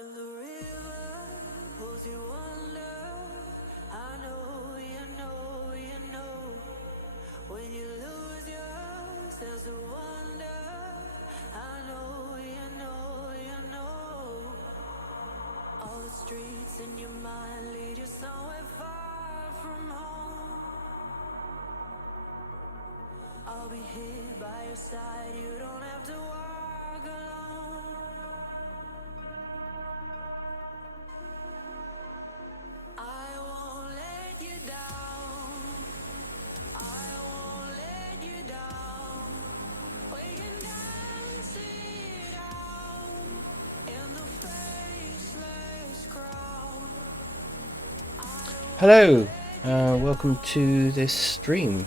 When the river pulls you under, I know, you know, you know. When you lose your sense of wonder, I know, you know, you know. All the streets in your mind lead you somewhere far from home. I'll be here by your side, you don't have to walk alone. I won't let you down. I won't let you down. We can dance it out in the faceless crowd. Hello, welcome to this stream.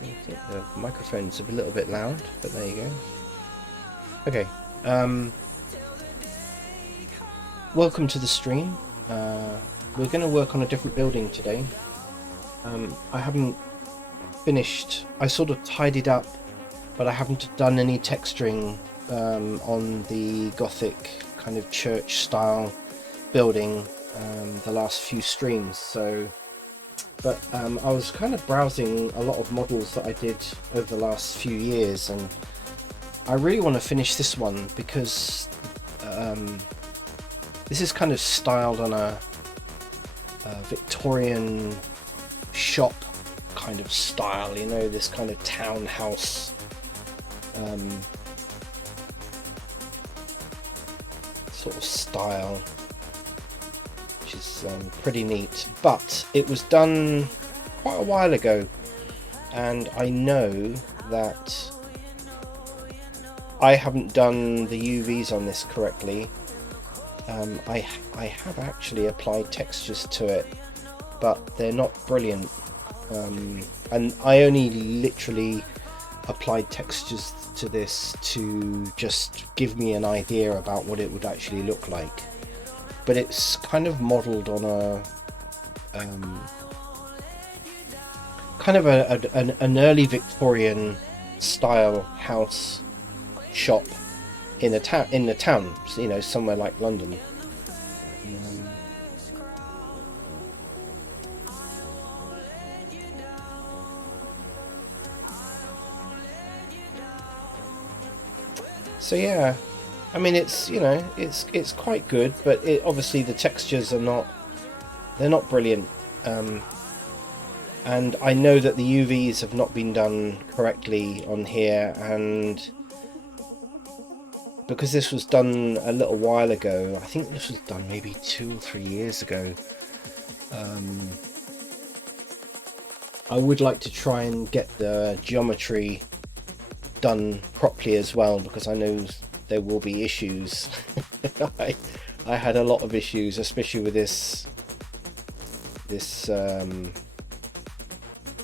I think the microphone's a little bit loud, but there you go. Okay, welcome to the stream. We're going to work on a different building today. I haven't finished. I sort of tidied up, but I haven't done any texturing on the Gothic kind of church style building the last few streams. But I was kind of browsing a lot of models that I did over the last few years, and I really want to finish this one because this is kind of styled on a Victorian shop kind of style, you know, this kind of townhouse sort of style, which is pretty neat. But it was done quite a while ago, and I know that I haven't done the UVs on this correctly. I have actually applied textures to it, but they're not brilliant, and I only literally applied textures to this to just give me an idea about what it would actually look like. But it's kind of modelled on a kind of an early Victorian style house shop in the town, you know, somewhere like London. So yeah, I mean, it's, you know, it's quite good, but obviously the textures are not brilliant, and I know that the UVs have not been done correctly on here, and because this was done a little while ago, I think this was done maybe 2 or 3 years ago, I would like to try and get the geometry done properly as well, because I know there will be issues. I had a lot of issues, especially with this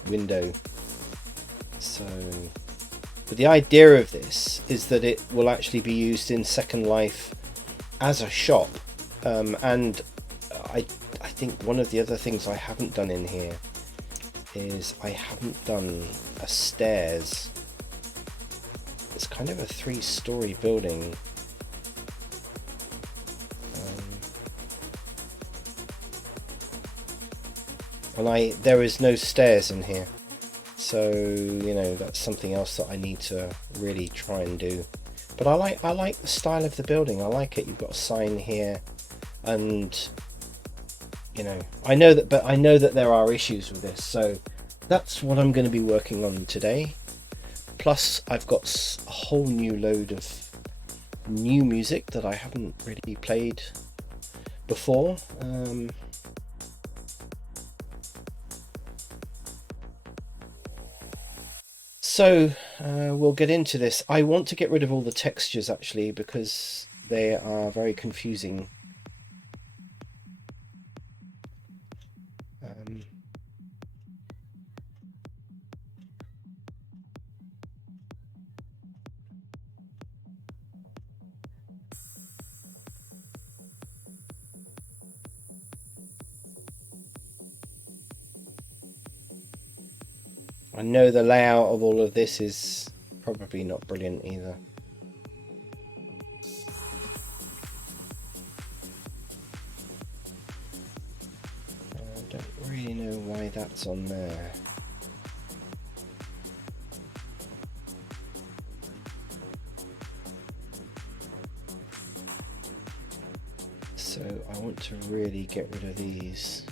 window. So, but the idea of this is that it will actually be used in Second Life as a shop, and I think one of the other things I haven't done in here is I haven't done a stairs. It's kind of a 3-story building. And there is no stairs in here, so you know, that's something else that I need to really try and do. But I like the style of the building. I like it. You've got a sign here, and you know, I know that there are issues with this, so that's what I'm going to be working on today. Plus, I've got a whole new load of new music that I haven't really played before. So we'll get into this. I want to get rid of all the textures actually, because they are very confusing. I know the layout of all of this is probably not brilliant either. really know why that's on there. So I want to really get rid of these.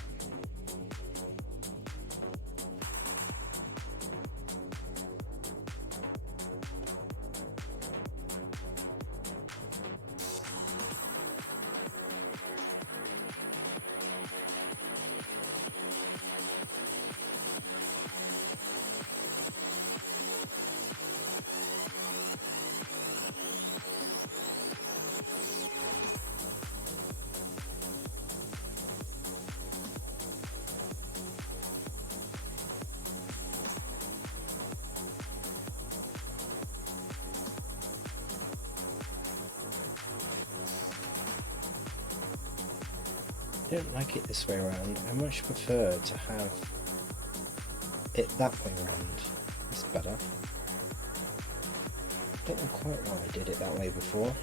I don't like it this way around. I much prefer to have it that way around. It's better. Don't know quite why I did it that way before.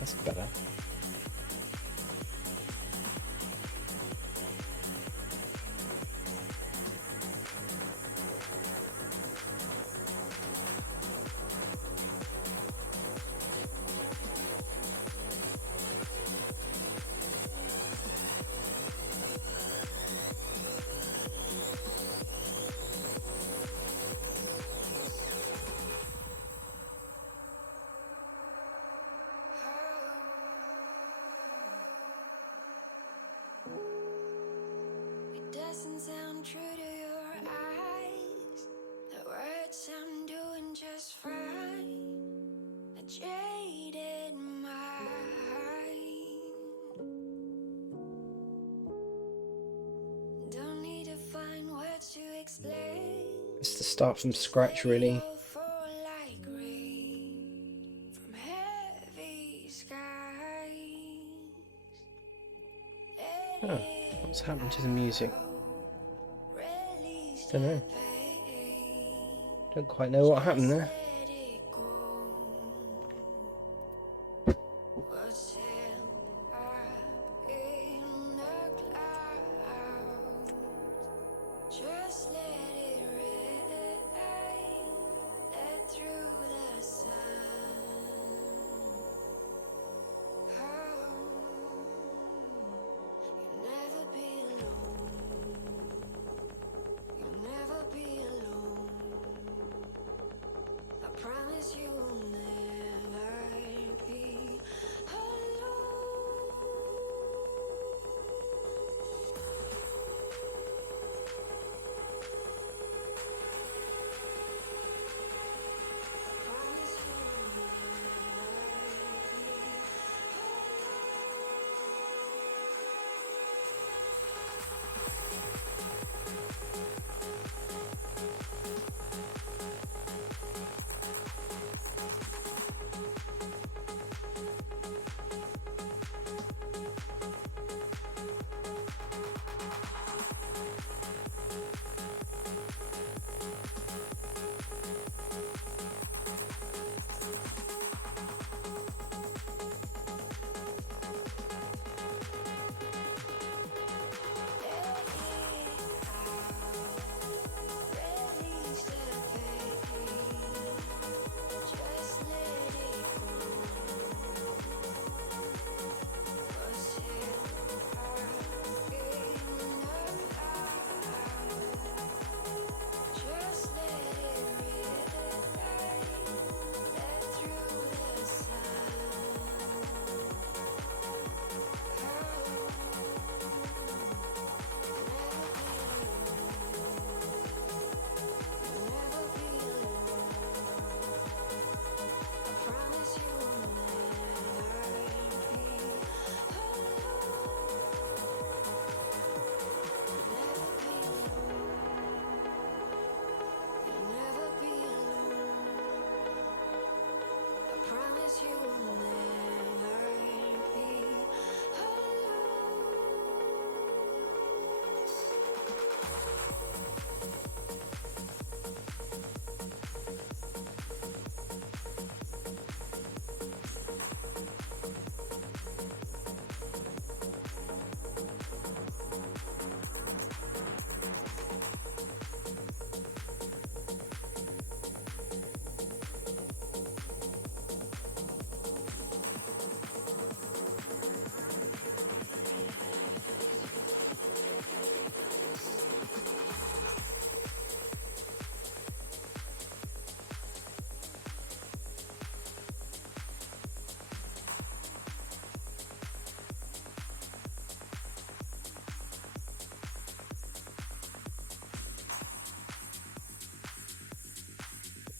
That's better. It doesn't sound true to your eyes. The words sound doing just fine. A jaded mind. Don't need to find words to explain. It's to start from scratch, really. Oh, what's happened to the music? Don't know. Don't quite know what happened there. Just let it rain, let through the sun. You'll never be alone. You'll never be alone. I promise you will never be alone.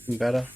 Better.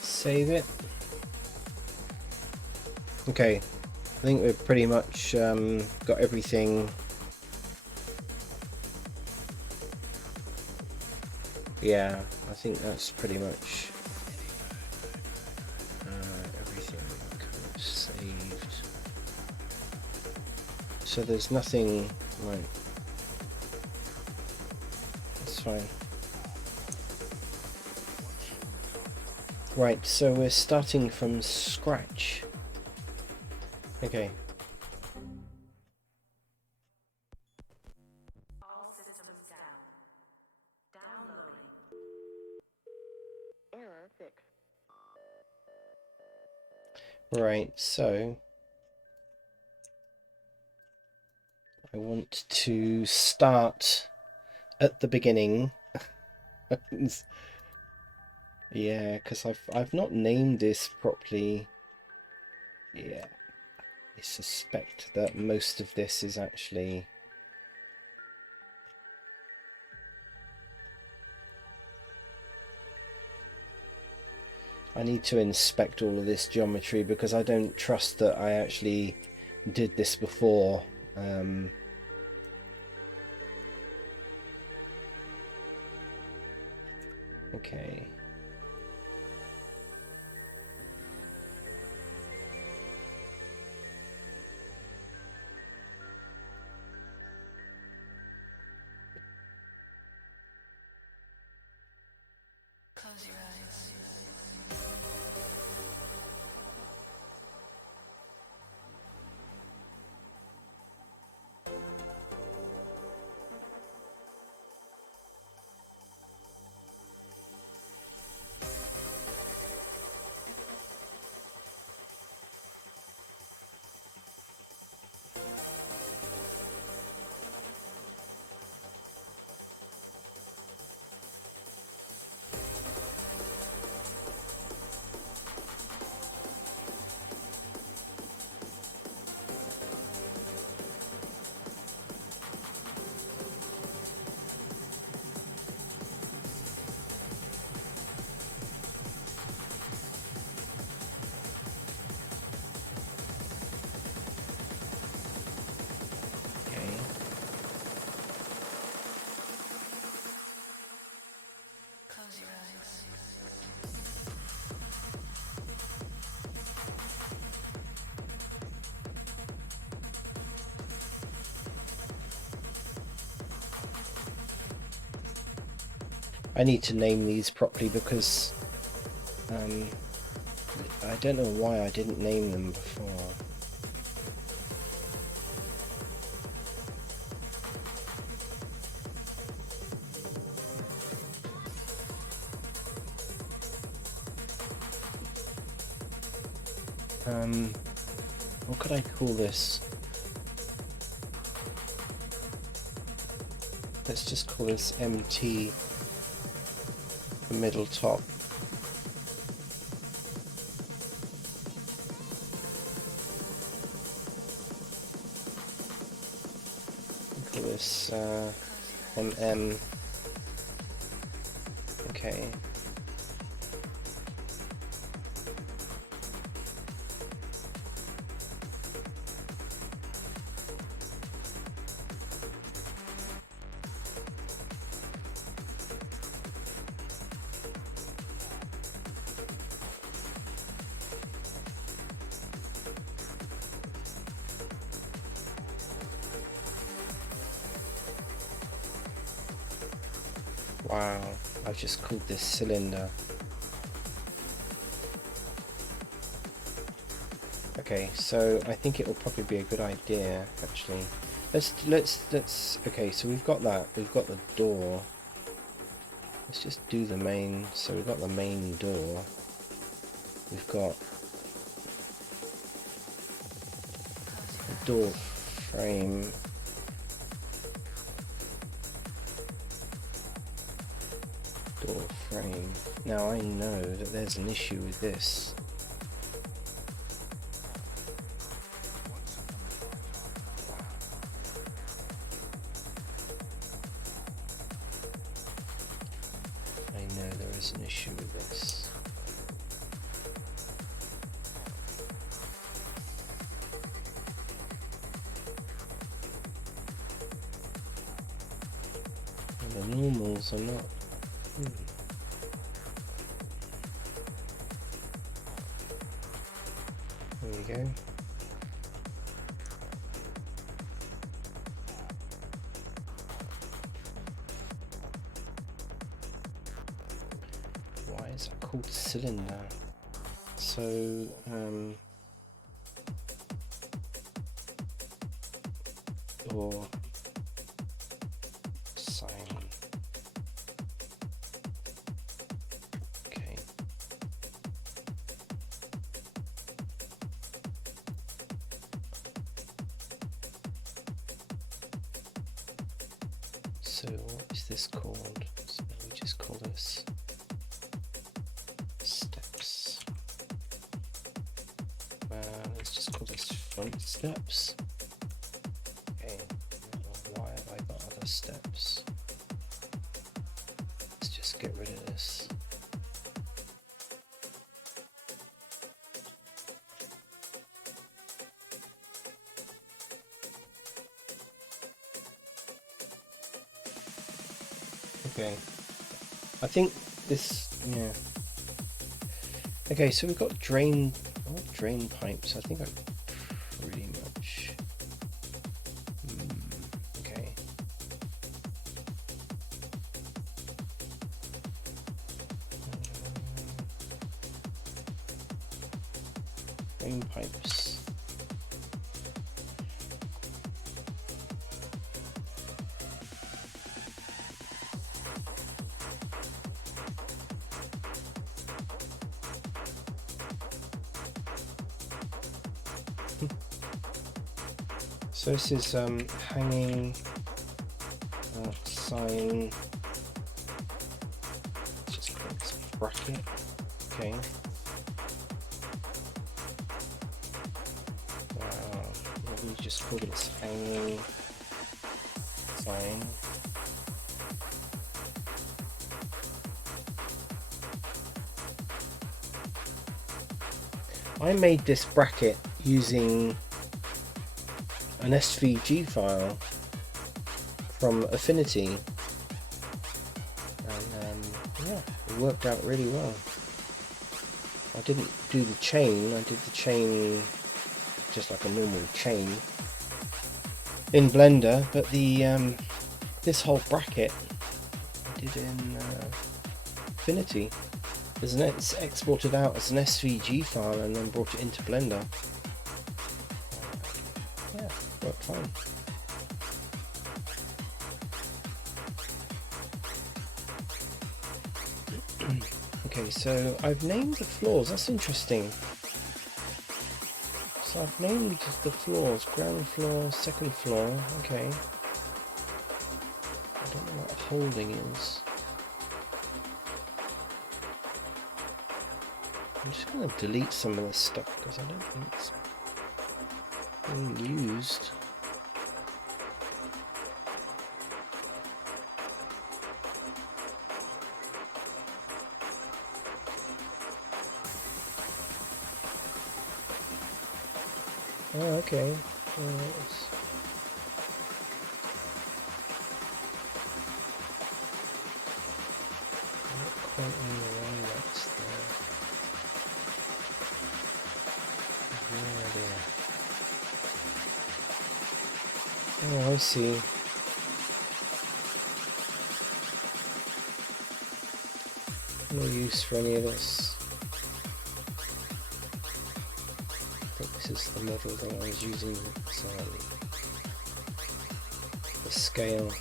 Save it. Okay, I think we've pretty much got everything. Yeah, I think that's pretty much everything kind of saved. So there's nothing, right, that's fine. Right, so we're starting from scratch. Okay. All systems down. Downloading. Error fixed. Right, so I want to start at the beginning. Yeah, because I've not named this properly. Yeah, I suspect that most of this is actually I need to inspect all of this geometry because I don't trust that I actually did this before. Okay. Close your eyes. Close your eyes. I need to name these properly because I don't know why I didn't name them before. What could I call this? Let's just call this MT. the middle top. Call this MM. Okay. Wow, I've just called this cylinder. Okay, so I think it will probably be a good idea actually. Let's okay, so we've got that, we've got the door. Let's just do the main, so we've got the main door. We've got the door frame. Door frame. Now I know that there's an issue with this. I know there is an issue with this. And the normals are not. There we go. Why is that called cylinder? So, or sign. Okay. So what is this called? So let me just call this steps. Let's just call this front steps. Okay, why have I got other steps? Let's just get rid of this. Okay, I think this, yeah. Okay, so we've got drain pipes. I think I pretty much. Okay. Drain pipes. So this is hanging sign. Let's just call this bracket. Okay. Maybe just call this hanging sign. I made this bracket using an SVG file from Affinity, and yeah, it worked out really well. I didn't do the chain, I did the chain just like a normal chain in Blender, but the this whole bracket I did in Affinity. It's exported out as an SVG file and then brought it into Blender. Yeah, worked fine. Okay, so I've named the floors. That's interesting. So I've named the floors: ground floor, second floor. Okay. I don't know what holding is. I'm just going to delete some of this stuff because I don't think it's being used. Oh, okay. Quite in the way that's there. No idea. Oh, I see. No use for any of this. I think this is the model that I was using, so the scale.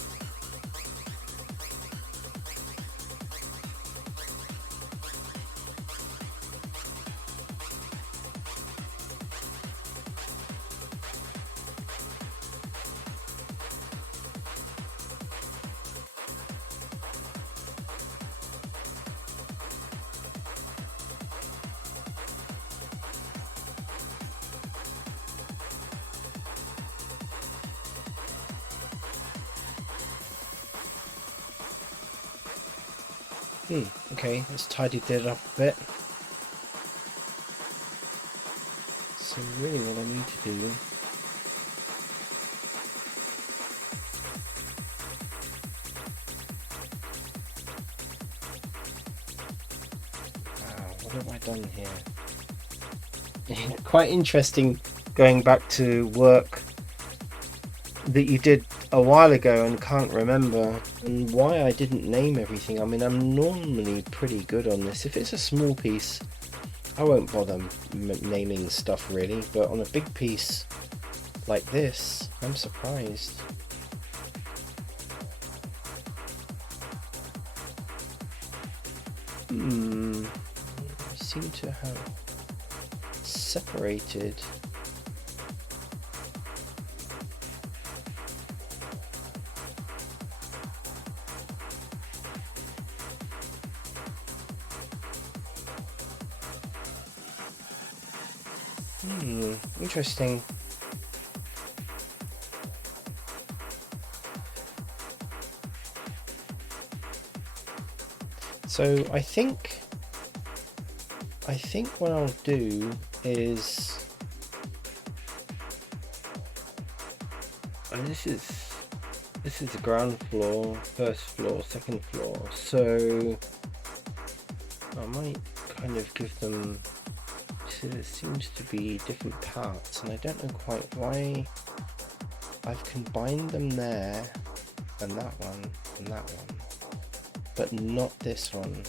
Okay, let's tidy that up a bit. So really what I need to do what have I done here? Quite interesting going back to work that you did a while ago and can't remember, and why I didn't name everything. I mean, I'm normally pretty good on this. If it's a small piece, I won't bother naming stuff really, but on a big piece like this, I'm surprised. I seem to have separated. Interesting. So I think what I'll do is, and this is the ground floor, first floor, second floor, so I might kind of give them, there seems to be different parts and I don't know quite why I've combined them there and that one and that one, but not this one.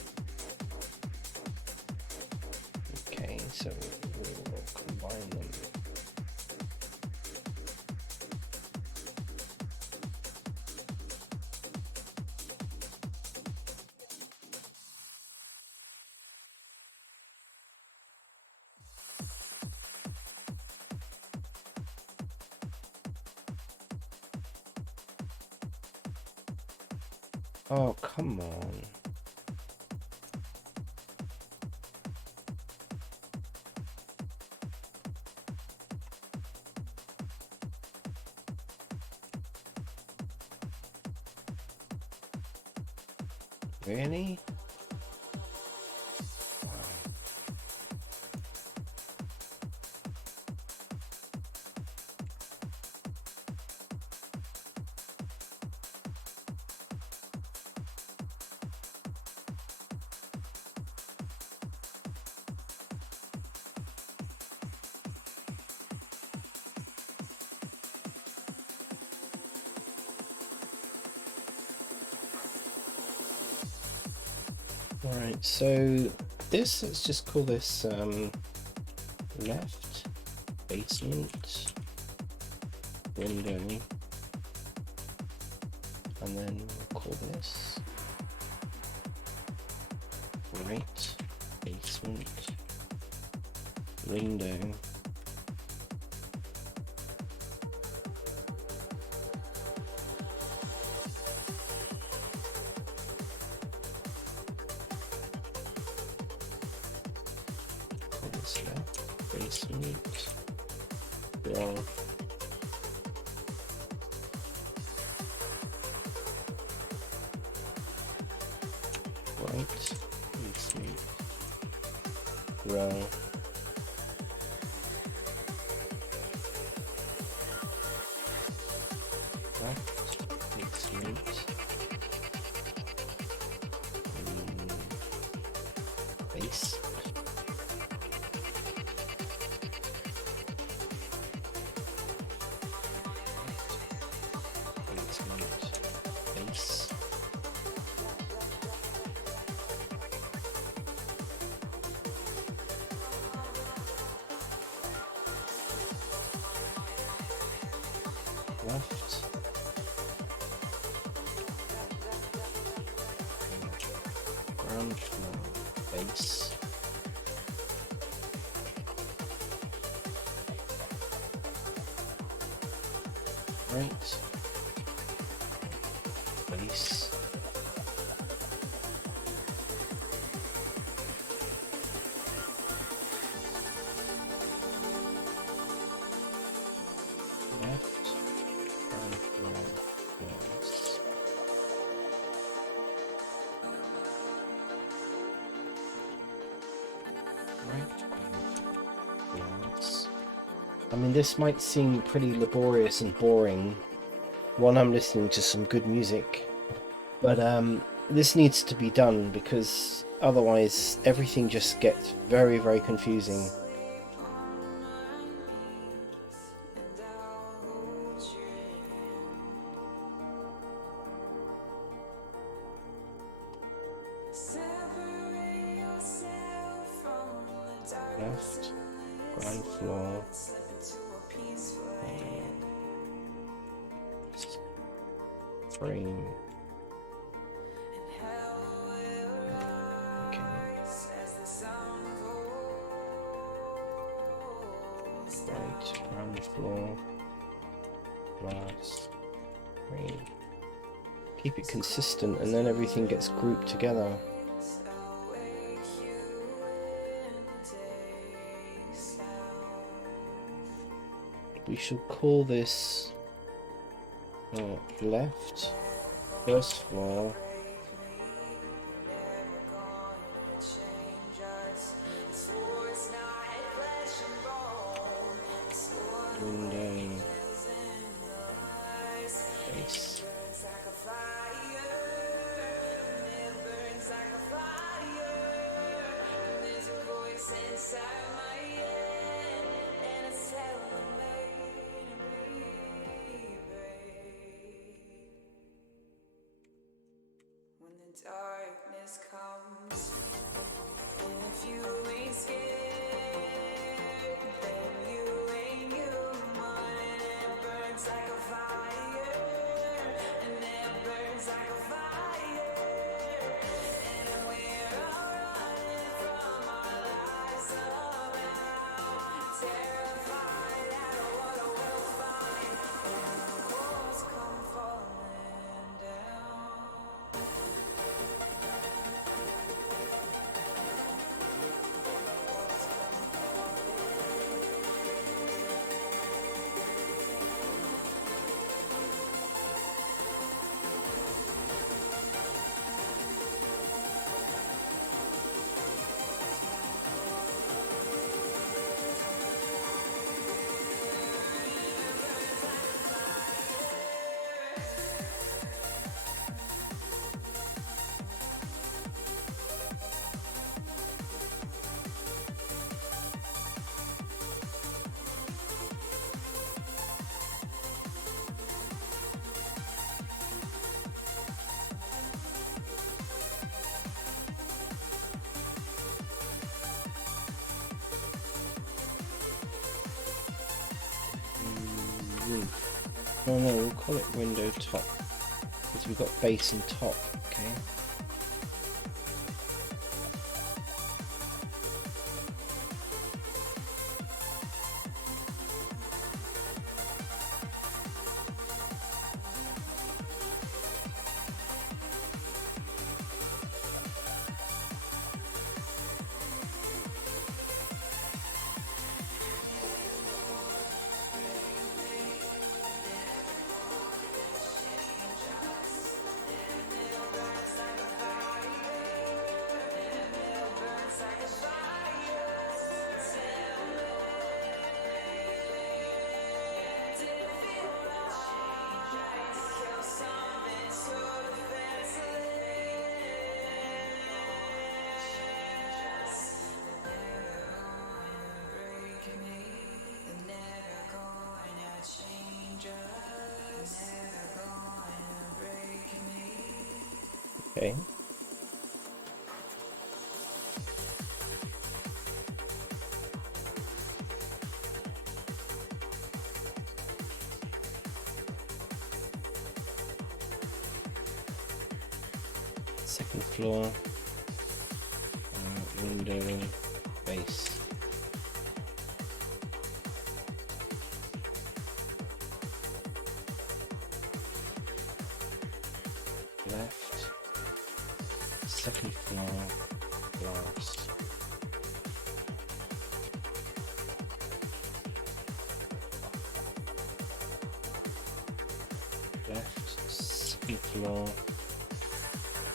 Okay, so we'll combine them. Oh, come on. Really? Alright, so this, let's just call this left basement window, and then we'll call this right basement window. base left, basement, wrong. Right, basement, wrong. Left, basement, base. Base. Left. Ground floor. Base. Right. Base. Left. Ground floor. Base. Right. Yes. I mean, this might seem pretty laborious and boring when I'm listening to some good music, but this needs to be done because otherwise everything just gets very, very confusing. Left, ground floor, frame. Okay. Right, ground floor, glass, frame. Keep it consistent and then everything gets grouped together. We should call this left, first floor, window, base. Darkness comes, and if you ain't scared, then you ain't human. And it burns like a fire, and it burns like a fire. And we're all running from our lives somehow, terrified at what we'll find when the walls come falling down. Roof. Oh no, we'll call it window top because we've got base and top. Okay. Okay. Second floor, window, base. Left, second floor, glass. Left, second floor,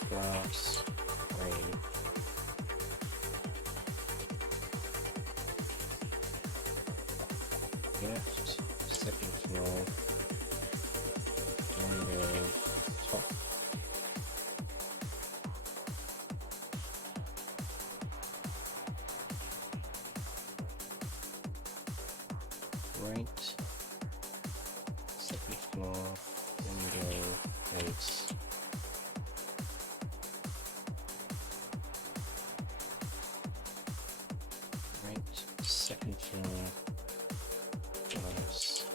glass, green. Left, second floor, window, top. Right, second floor, window, base. Right, second floor, glass.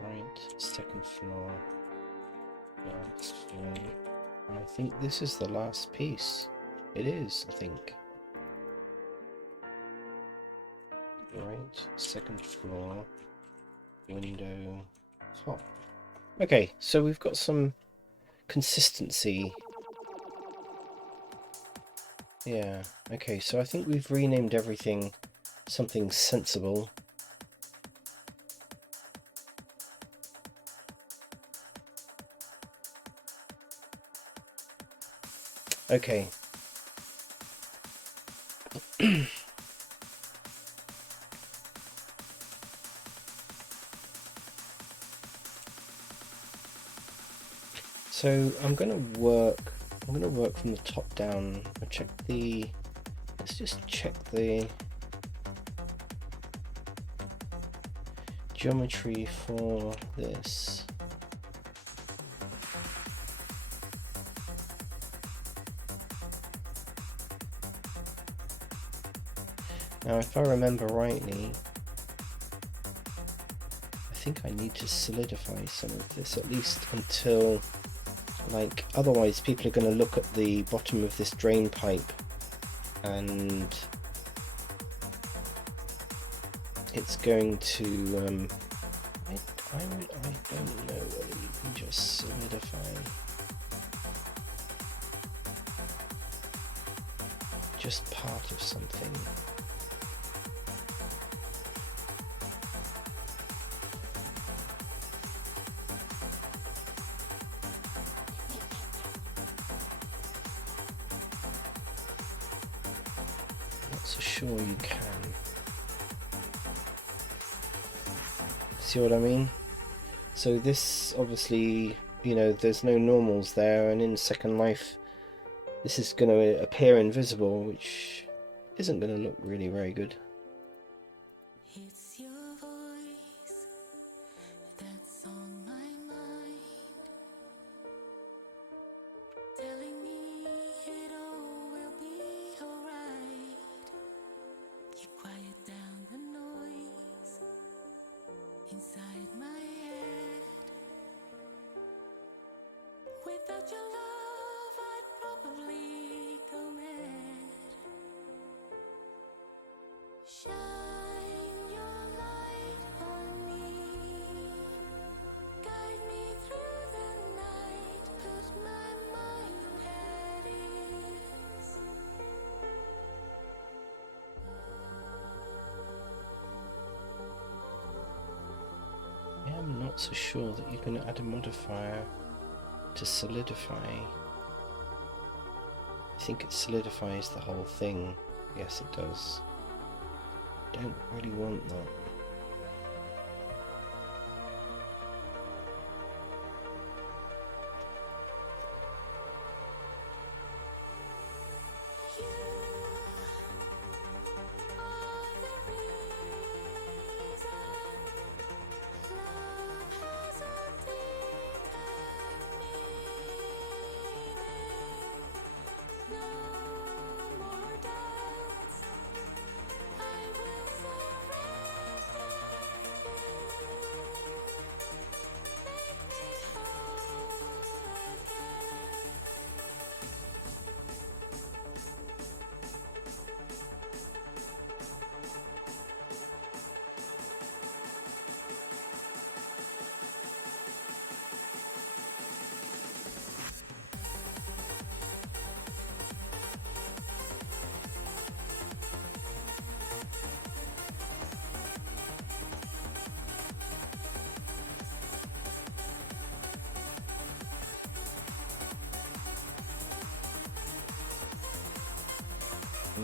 Right, second floor, glass. And I think this is the last piece. It is, I think. Right, second floor, window, top. Okay, so we've got some consistency. Yeah, okay, so I think we've renamed everything something sensible. Okay. So I'm gonna work from the top down. Let's just check the geometry for this. Now, if I remember rightly, I think I need to solidify some of this, at least until, like, otherwise people are going to look at the bottom of this drain pipe and it's going to, I don't know whether you can just solidify just part of something. Not so sure you can. See what I mean? So this obviously, you know, there's no normals there, and in Second Life this is going to appear invisible, which isn't going to look really very good. It's your voice that's on my mind, telling me it all will be alright. You quiet down the noise inside my head. Without your love, I'd probably go mad. Shine your light on me, guide me through the night, put my mind at ease. I am not so sure that you can add a modifier to solidify. I think it solidifies the whole thing. Yes, it does. Don't really want that. You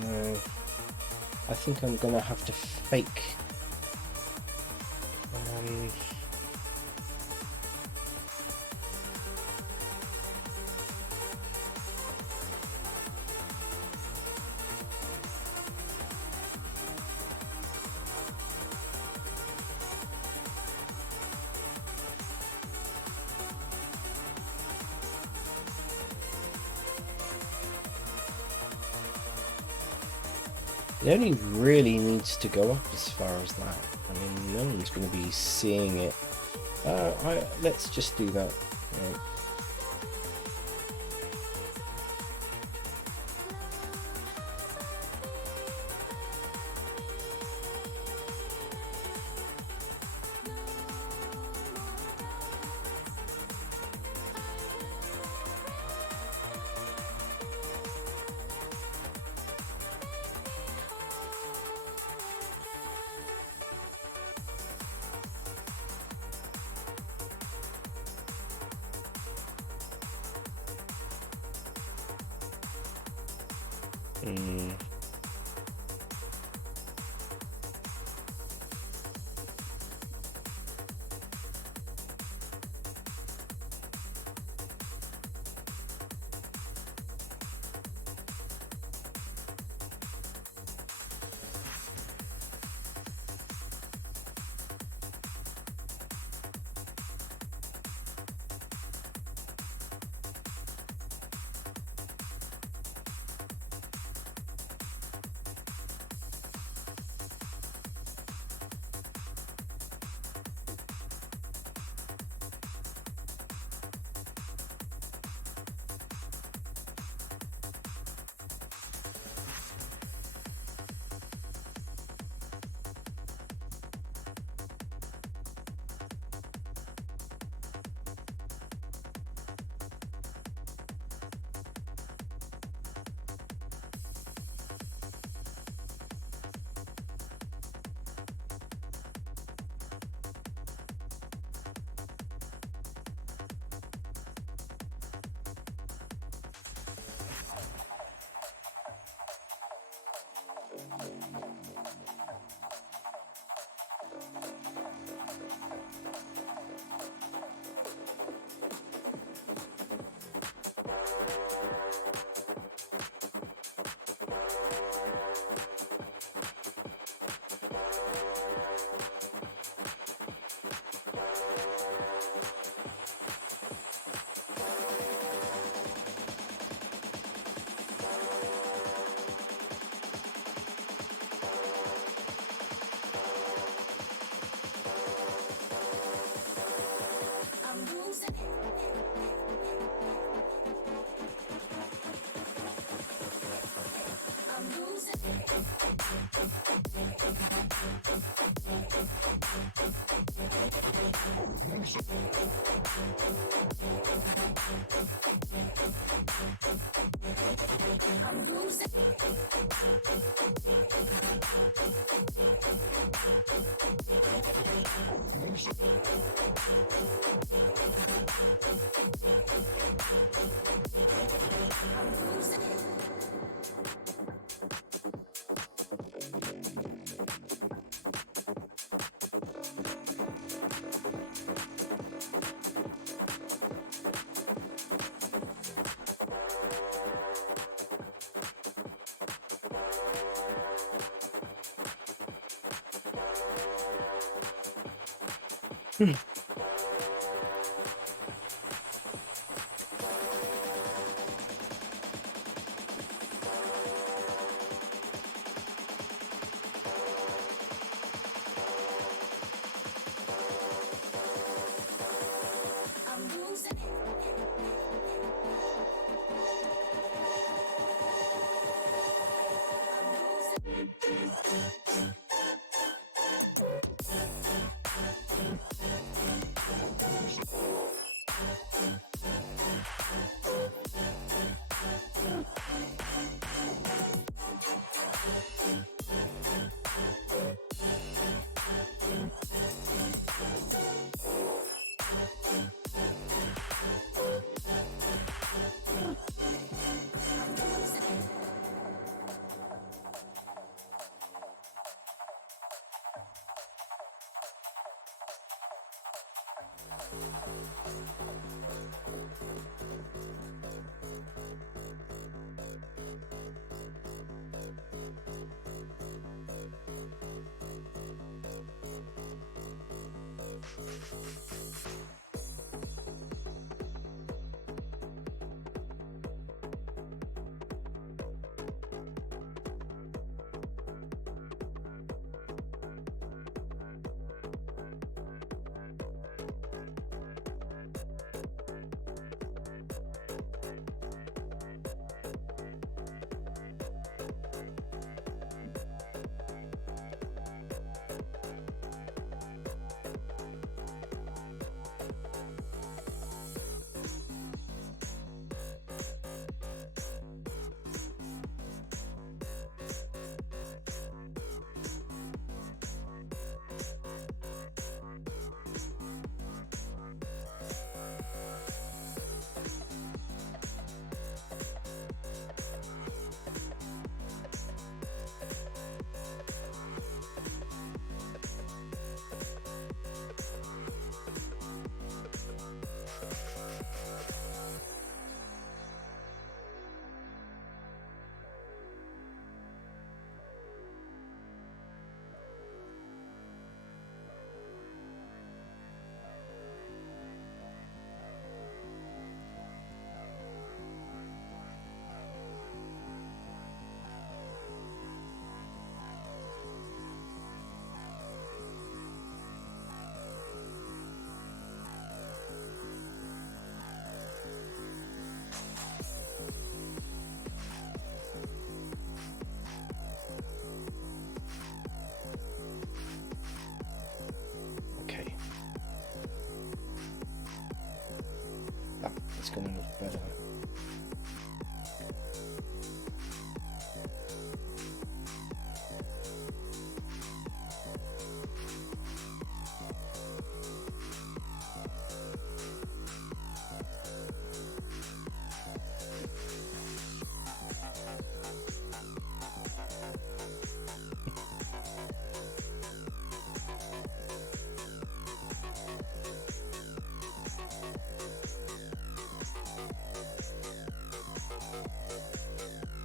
No, I think I'm gonna have to fake. It only really needs to go up as far as that. I mean, no one's going to be seeing it. Let's just do that. Right.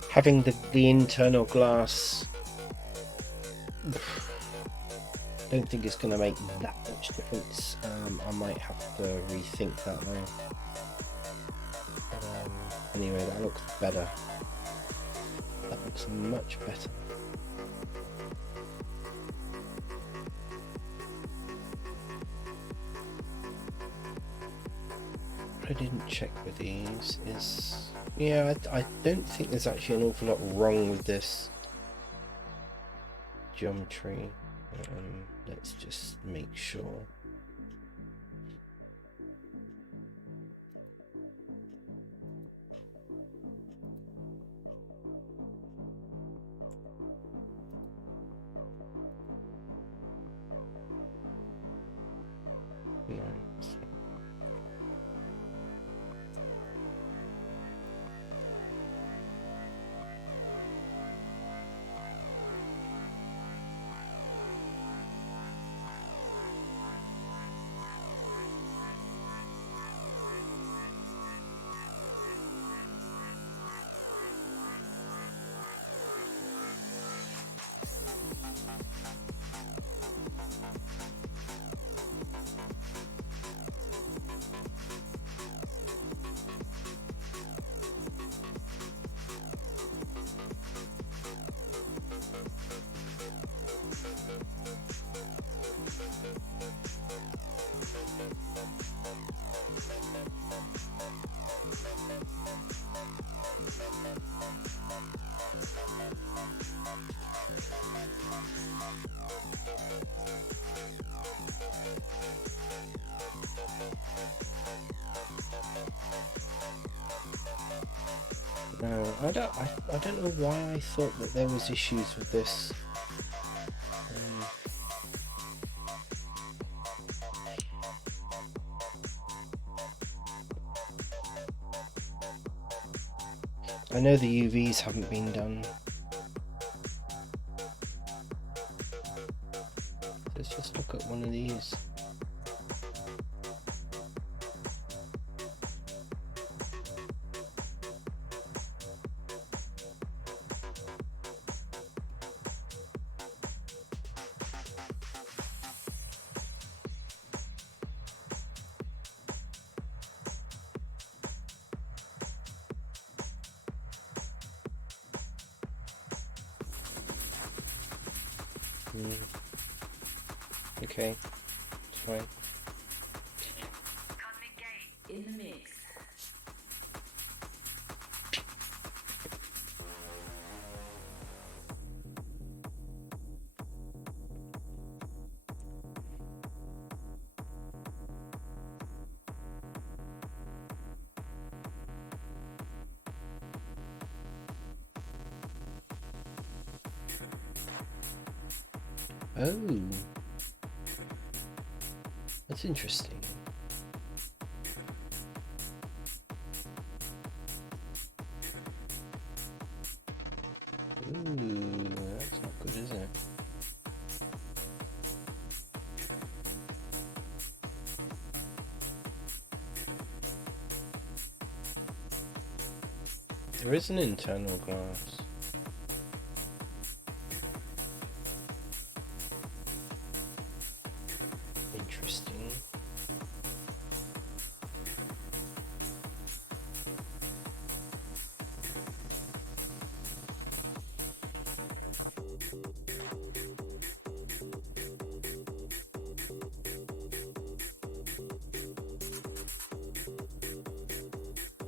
having the internal glass, I don't think it's going to make that much difference. I might have to rethink that though. Anyway, that looks better. That looks much better. What I didn't check with these is, yeah, I don't think there's actually an awful lot wrong with this geometry. Let's just make sure. No. No, I don't know why I thought that there was issues with this. I know the UVs haven't been done. Let's just look at one of these. Okay, it's fine. Cosmic Gate in the mix. Oh, that's interesting. Ooh, that's not good, is it? There is an internal glass. Interesting.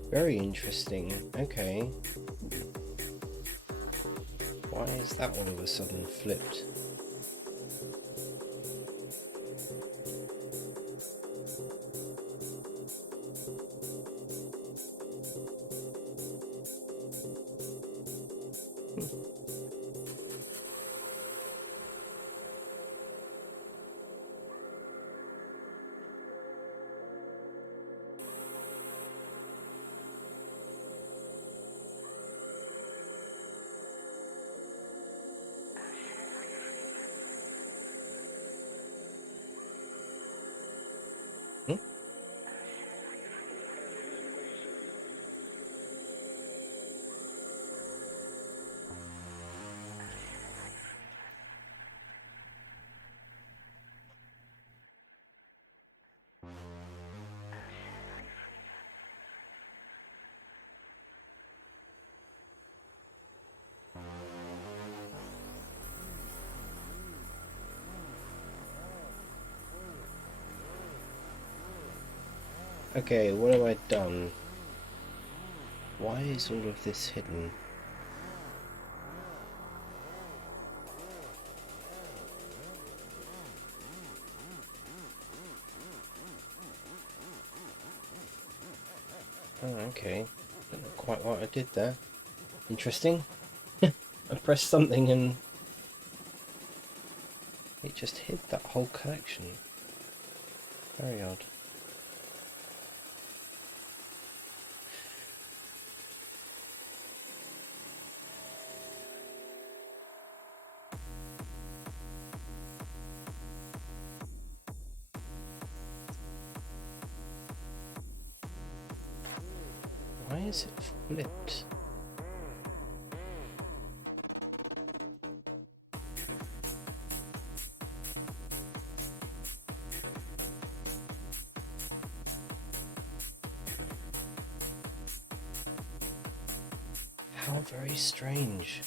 Very interesting. Okay. Why is that all of a sudden flipped? Okay, what have I done? Why is all of this hidden? Oh, okay. Don't know quite what I did there. Interesting. I pressed something and it just hid that whole collection. Very odd. Why is it flipped? How very strange.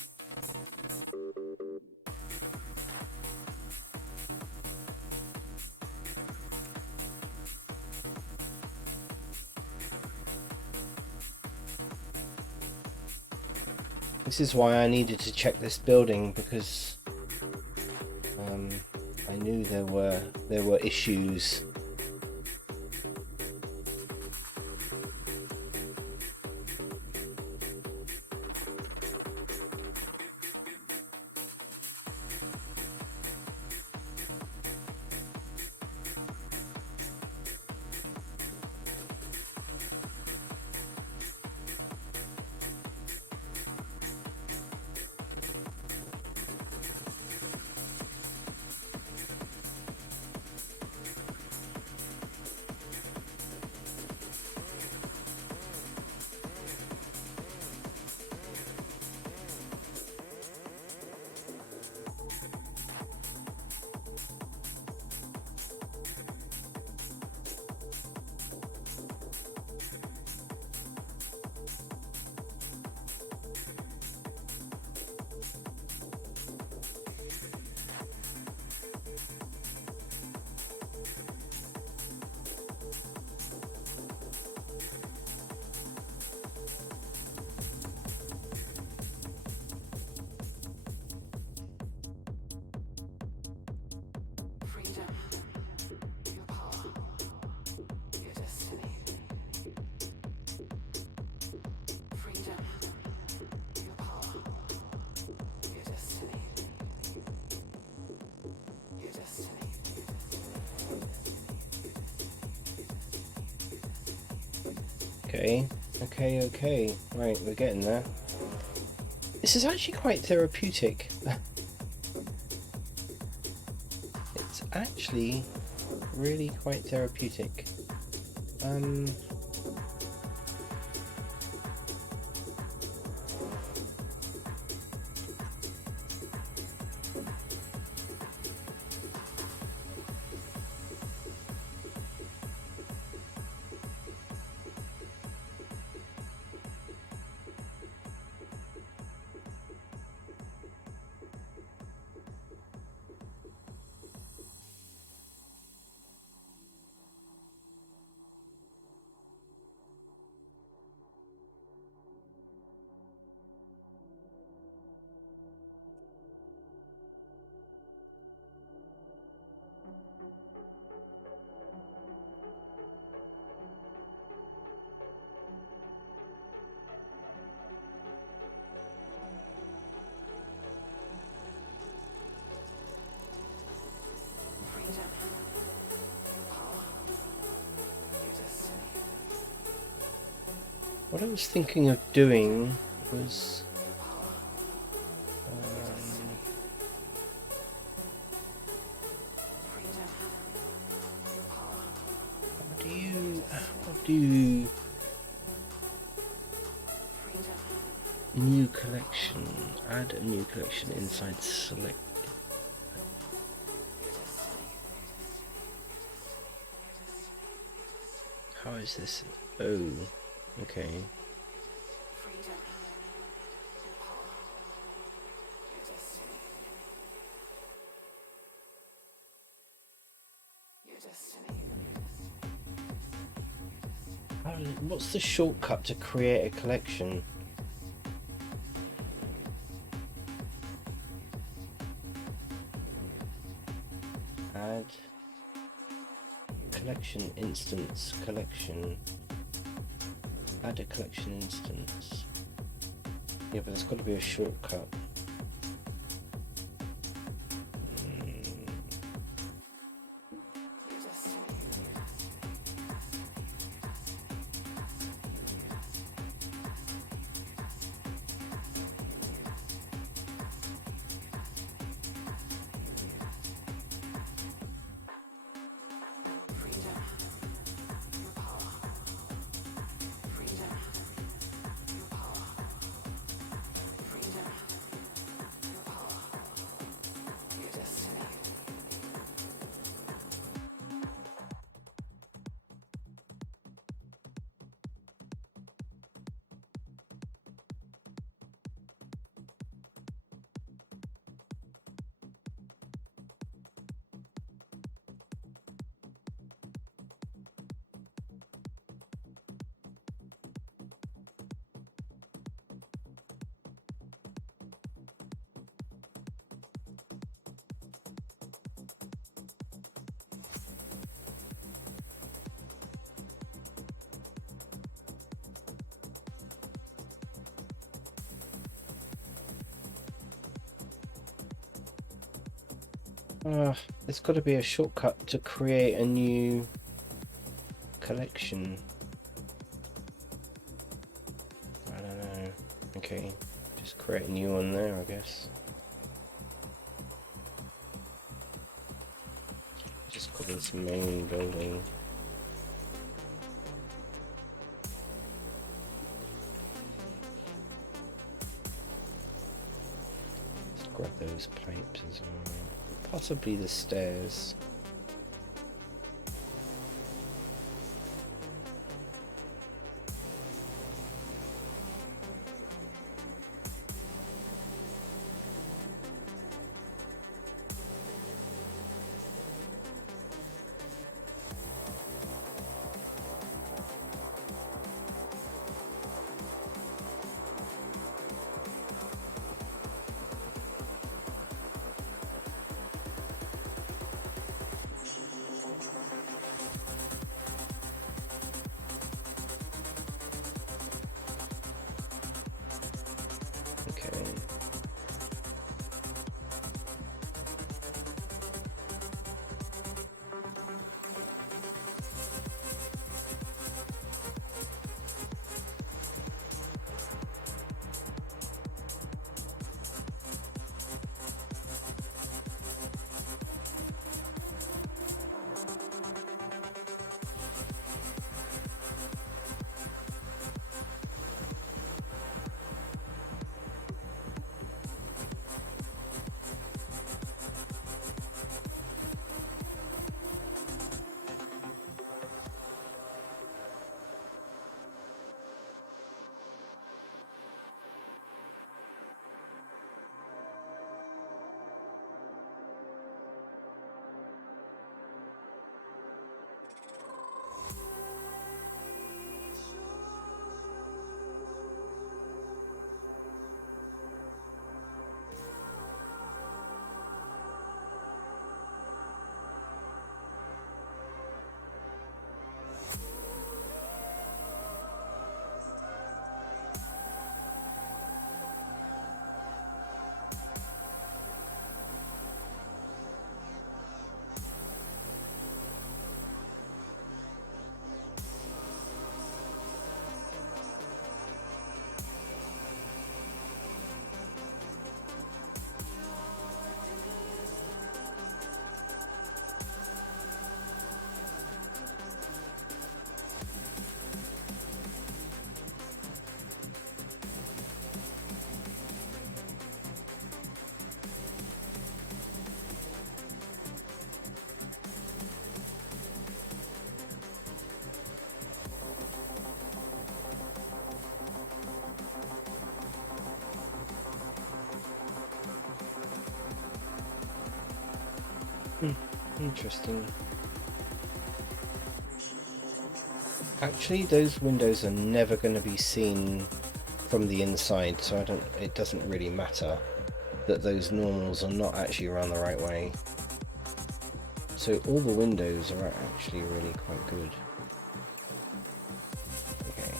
This is why I needed to check this building, because I knew there were issues. Okay. Right, we're getting there. This is actually quite therapeutic. It's actually really quite therapeutic. What I was thinking of doing was how do new collection, add a new collection inside select. How is this? Oh, okay. What's the shortcut to create a collection? Add collection instance collection. Add a collection instance. Yeah, but there's got to be a shortcut. There's got to be a shortcut to create a new collection. I don't know. Okay, just create a new one there, I guess. Just got this main building. Let's grab those pipes as well. Possibly the stairs. Interesting. Actually, those windows are never going to be seen from the inside, so it doesn't really matter that those normals are not actually around the right way. So all the windows are actually really quite good. Okay.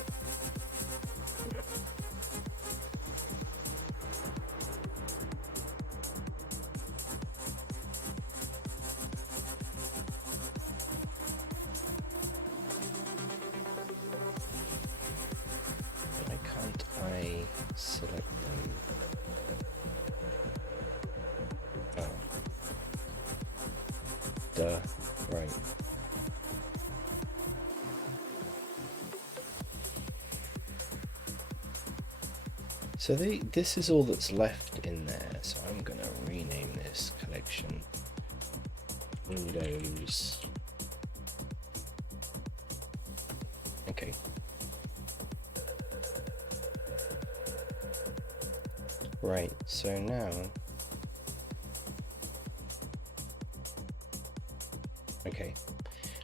Why can't I select them? Oh. Duh. Right. So this is all that's left in there, so I'm going to rename this collection Windows. Okay. Right, so now... Okay.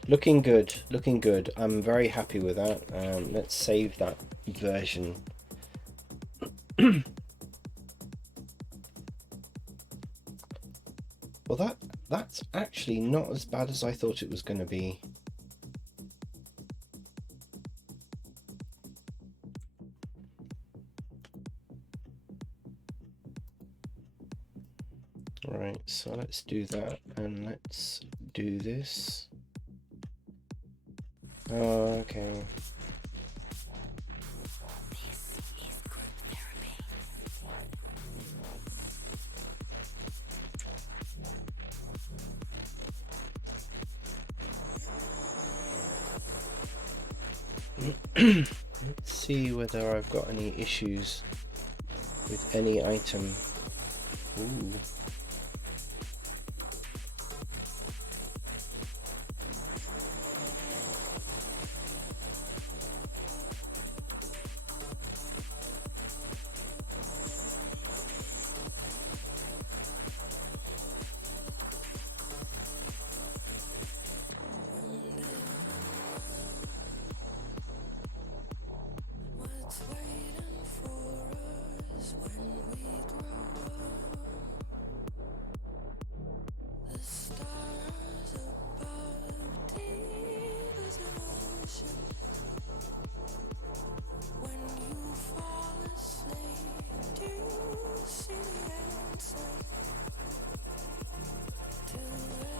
Looking good, looking good. I'm very happy with that. Let's save that version. Well, that's actually not as bad as I thought it was going to be. Right, so let's do that, and let's do this. Oh, okay. Let's see whether I've got any issues with any item. Ooh. What's waiting for us when we grow up? The stars above, deep as an ocean. When you fall asleep, do you see the answer to everything?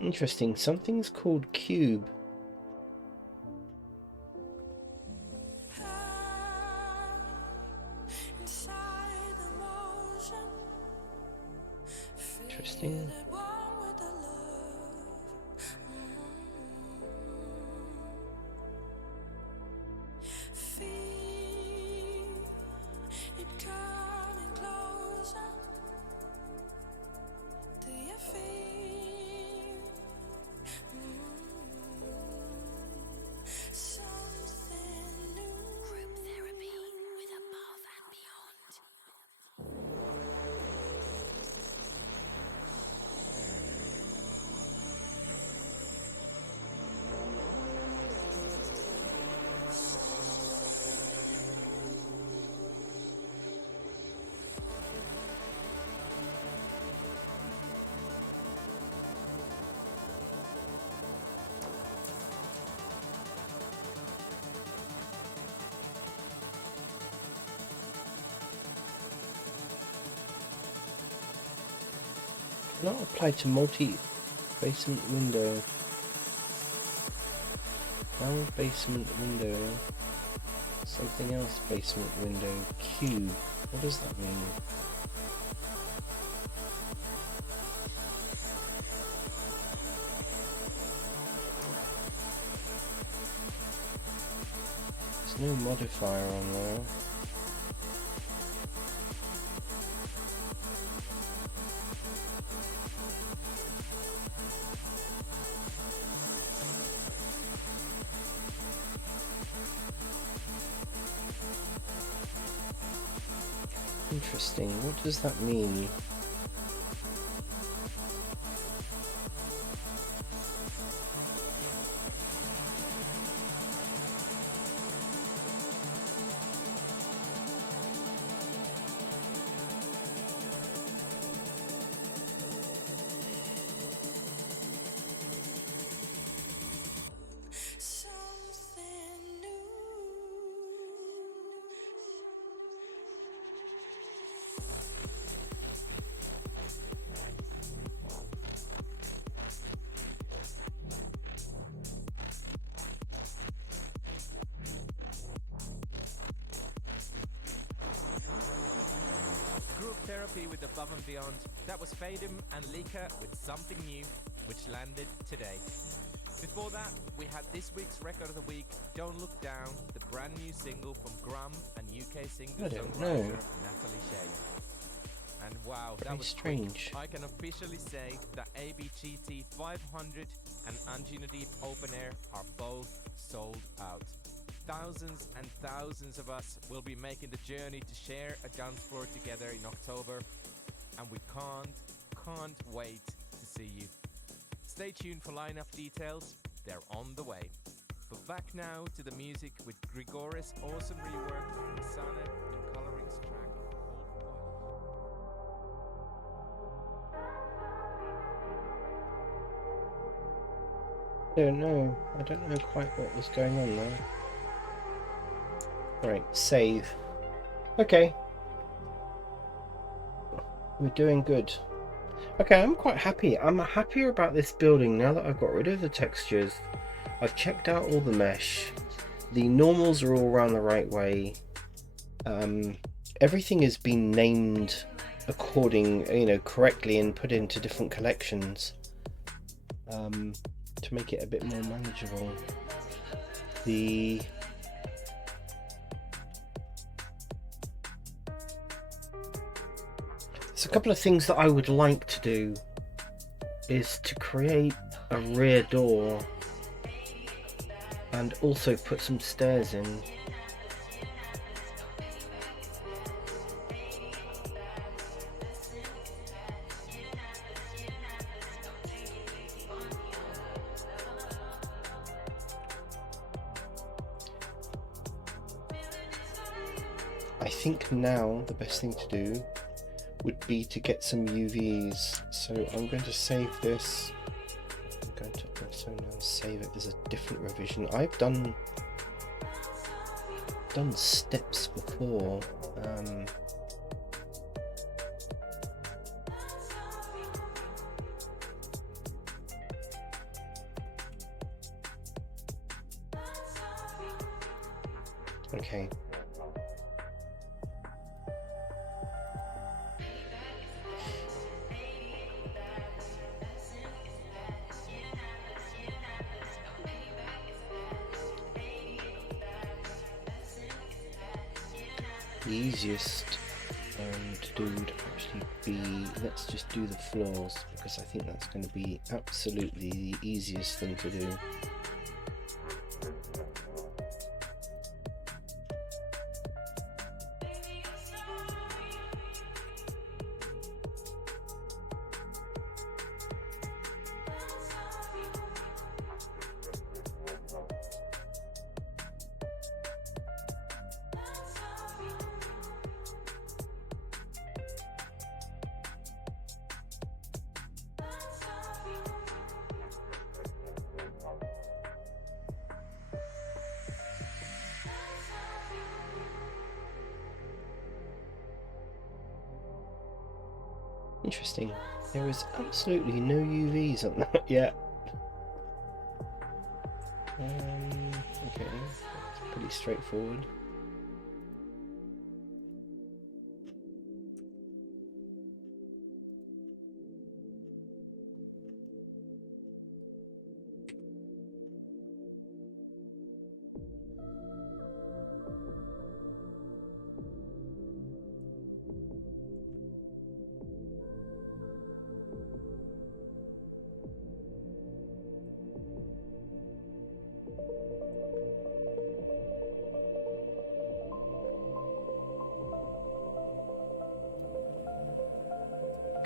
Interesting. Something's called Cube. Inside the motion, Interesting. feel it warm with the love. Feel it coming closer. Do you feel something new? Group therapy with Above and Beyond. Not apply to multi-basement window. One basement window. Something else basement window. Cube. What does that mean? There's no modifier on there. Interesting. What does that mean? Something new. Group therapy with Above and Beyond. That was Fadim and Lika with Something New, which landed today. Before that, we had this week's record of the week, Don't Look Down, the brand new single from Graham and UK I don't singer-songwriter know. Natalie Shea. And wow, that Very was strange. quick. I can officially say that ABGT 500 and Anjuna Deep Open Air are both sold out. Thousands and thousands of us will be making the journey to share a dance floor together in October, and we can't wait to see you. Stay tuned for lineup details, they're on the way. But back now to the music with Grigoris' awesome rework of Masana and Coloring's track Cold Boil. I don't know quite what was going on there. Right, save. Okay. We're doing good. Okay, I'm quite happy. I'm happier about this building now that I've got rid of the textures. I've checked out all the mesh. The normals are all around the right way. Everything has been named according, correctly and put into different collections to make it a bit more manageable. There's a couple of things that I would like to do is to create a rear door and also put some stairs in. I think now the best thing to do would be to get some UVs, so I'm going to save this. I'm going to also now save it as a different revision. I've done steps before. Okay. The easiest to do would actually be, let's just do the floors, because I think that's going to be absolutely the easiest thing to do. Interesting. There is absolutely no UVs on that yet. Okay, that's pretty straightforward.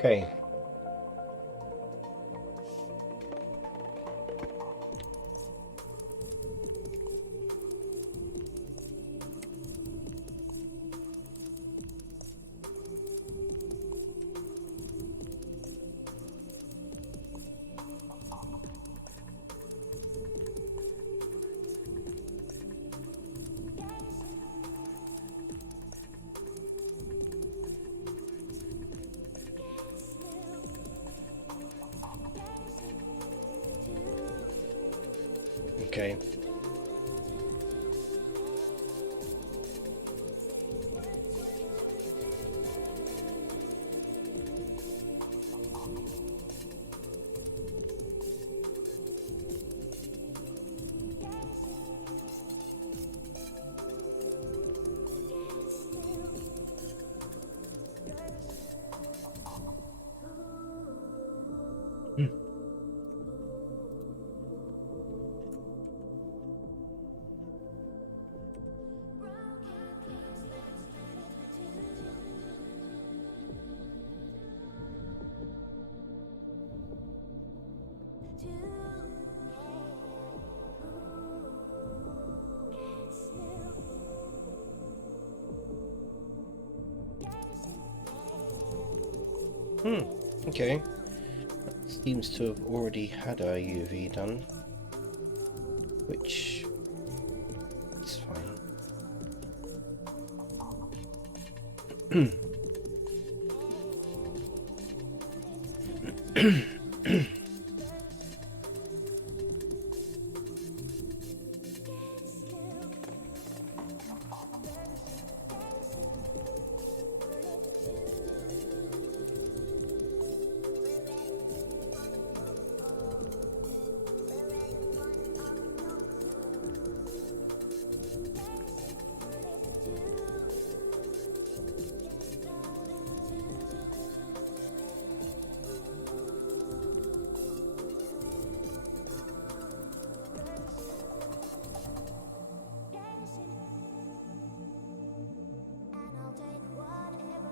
Okay. Okay. Hmm. Hmm. Okay. Seems to have already had our UV done, which is fine.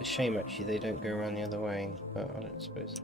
A shame actually they don't go around the other way, but I don't suppose.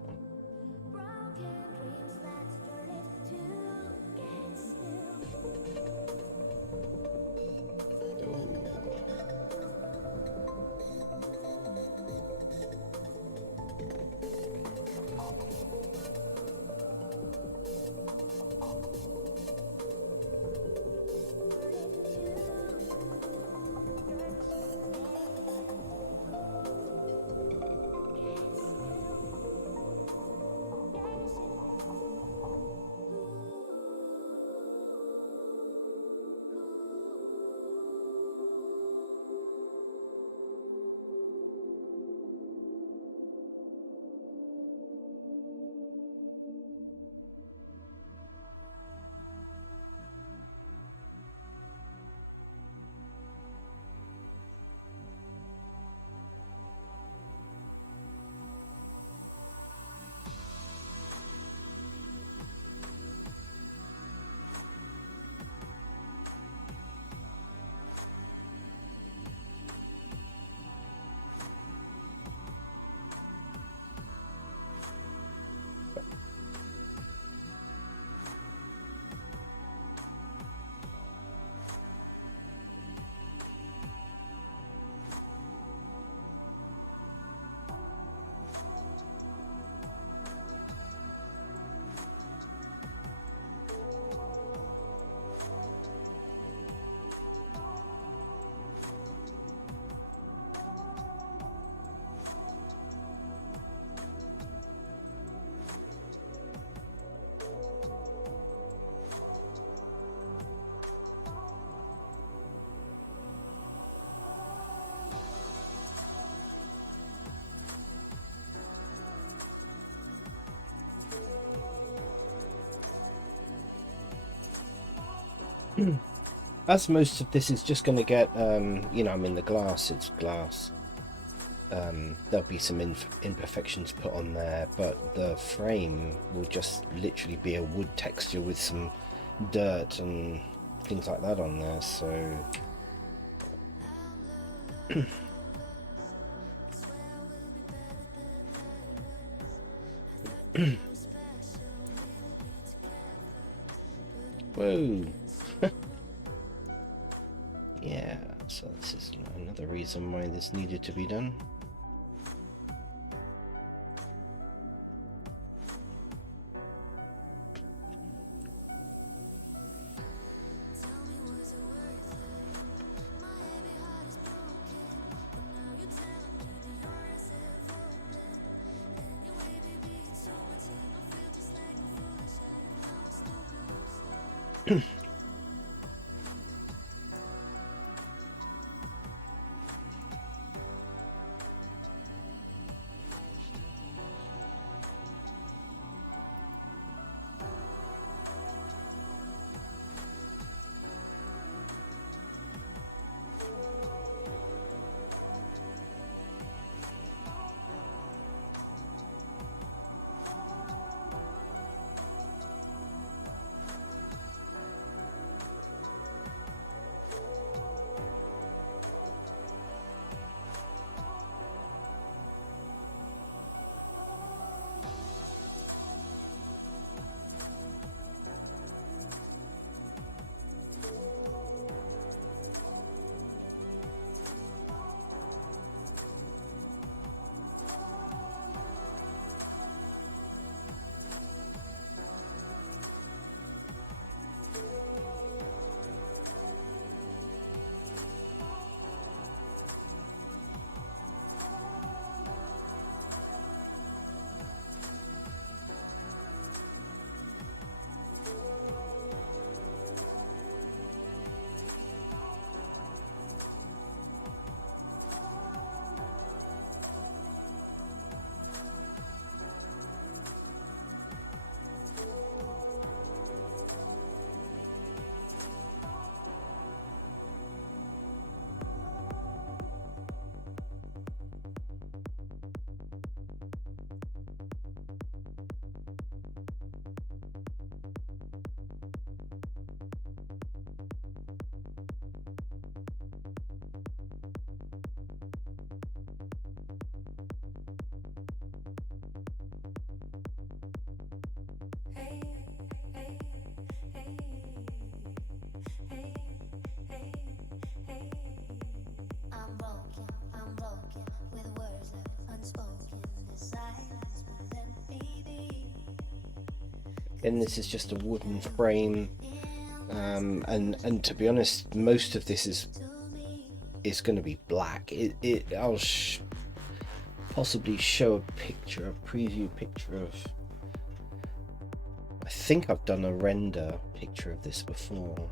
As most of this is just going to get, you know, I mean, the glass, it's glass. There'll be some imperfections put on there, but the frame will just literally be a wood texture with some dirt and things like that on there, so... Whoa. Yeah, so this is another reason why this needed to be done. I'm broken with words left unspoken. The silence won't let me be. And this is just a wooden frame, and to be honest, most of this is going to be black. I'll possibly show a preview picture of. I think I've done a render picture of this before.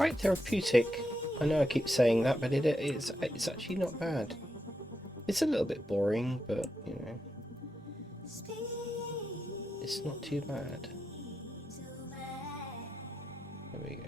quite therapeutic. I know I keep saying that, but it's actually not bad. It's a little bit boring, but you know, it's not too bad. There we go.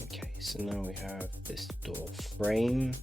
Okay, so now we have this door frame.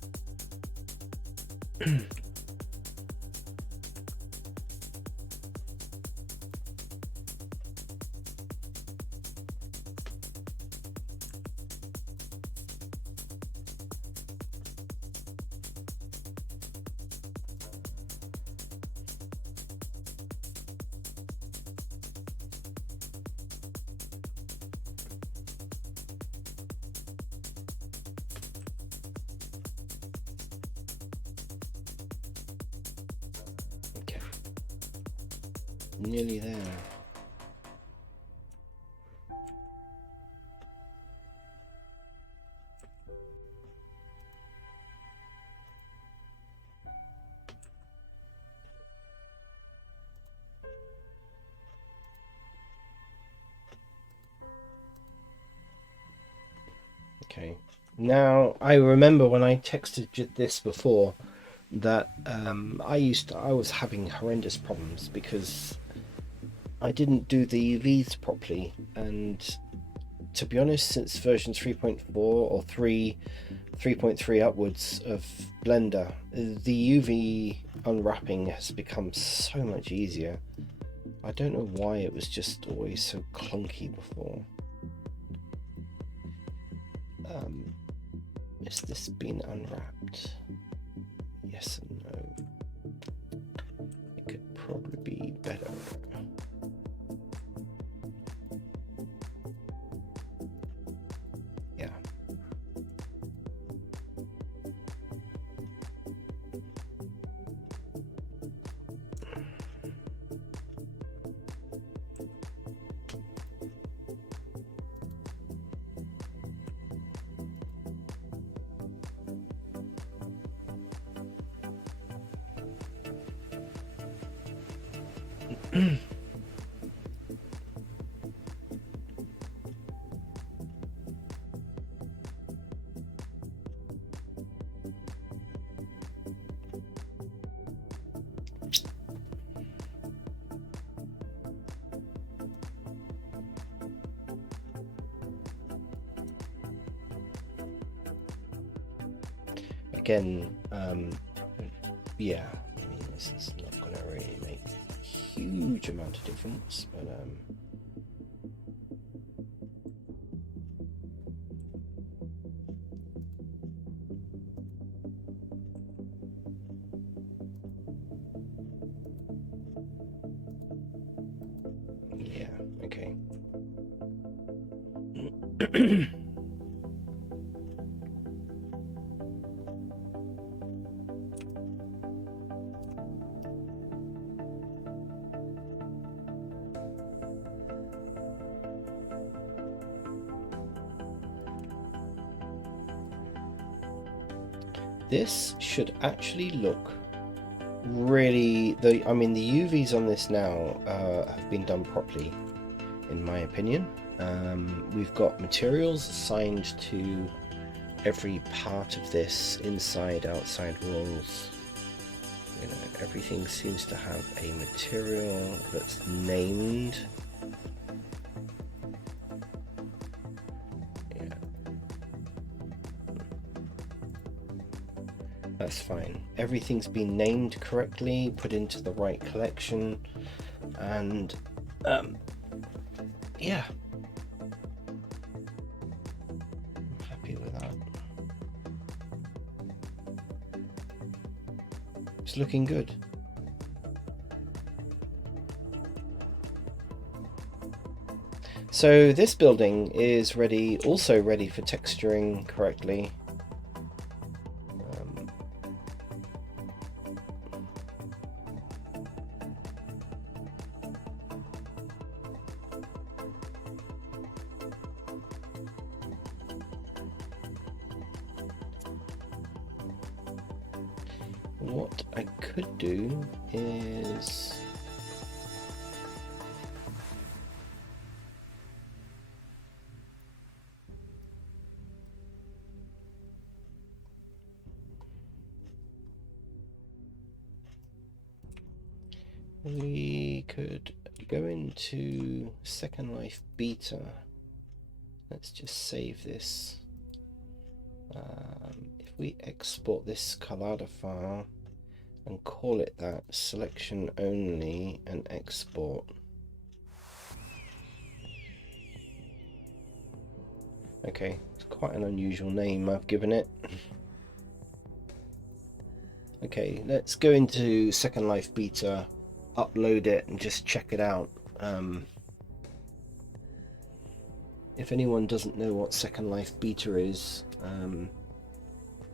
Okay, nearly there. Okay, now I remember when I texted you this before that I was having horrendous problems because I didn't do the UVs properly, and to be honest, since version 3.4 or 3.3 upwards of Blender, the UV unwrapping has become so much easier. I don't know why it was just always so clunky before. Has this been unwrapped? Yes and no. It could probably be better. Yeah. again, yeah, I mean, this is not going to really make a huge amount of difference, but yeah, okay. This should actually look really, I mean the UVs on this now have been done properly, in my opinion. We've got materials assigned to every part of this, inside, outside walls. You know, everything seems to have a material that's named. Yeah. That's fine. Everything's been named correctly, put into the right collection, and yeah. I'm happy with that. It's looking good. So this building is ready, also ready for texturing correctly. What I could do is we could go into Second Life beta. Let's just save this. If we export this Collada file and call it that, selection only, and export. Okay, it's quite an unusual name I've given it. Okay, let's go into Second Life beta, upload it, and just check it out. If anyone doesn't know what Second Life beta is,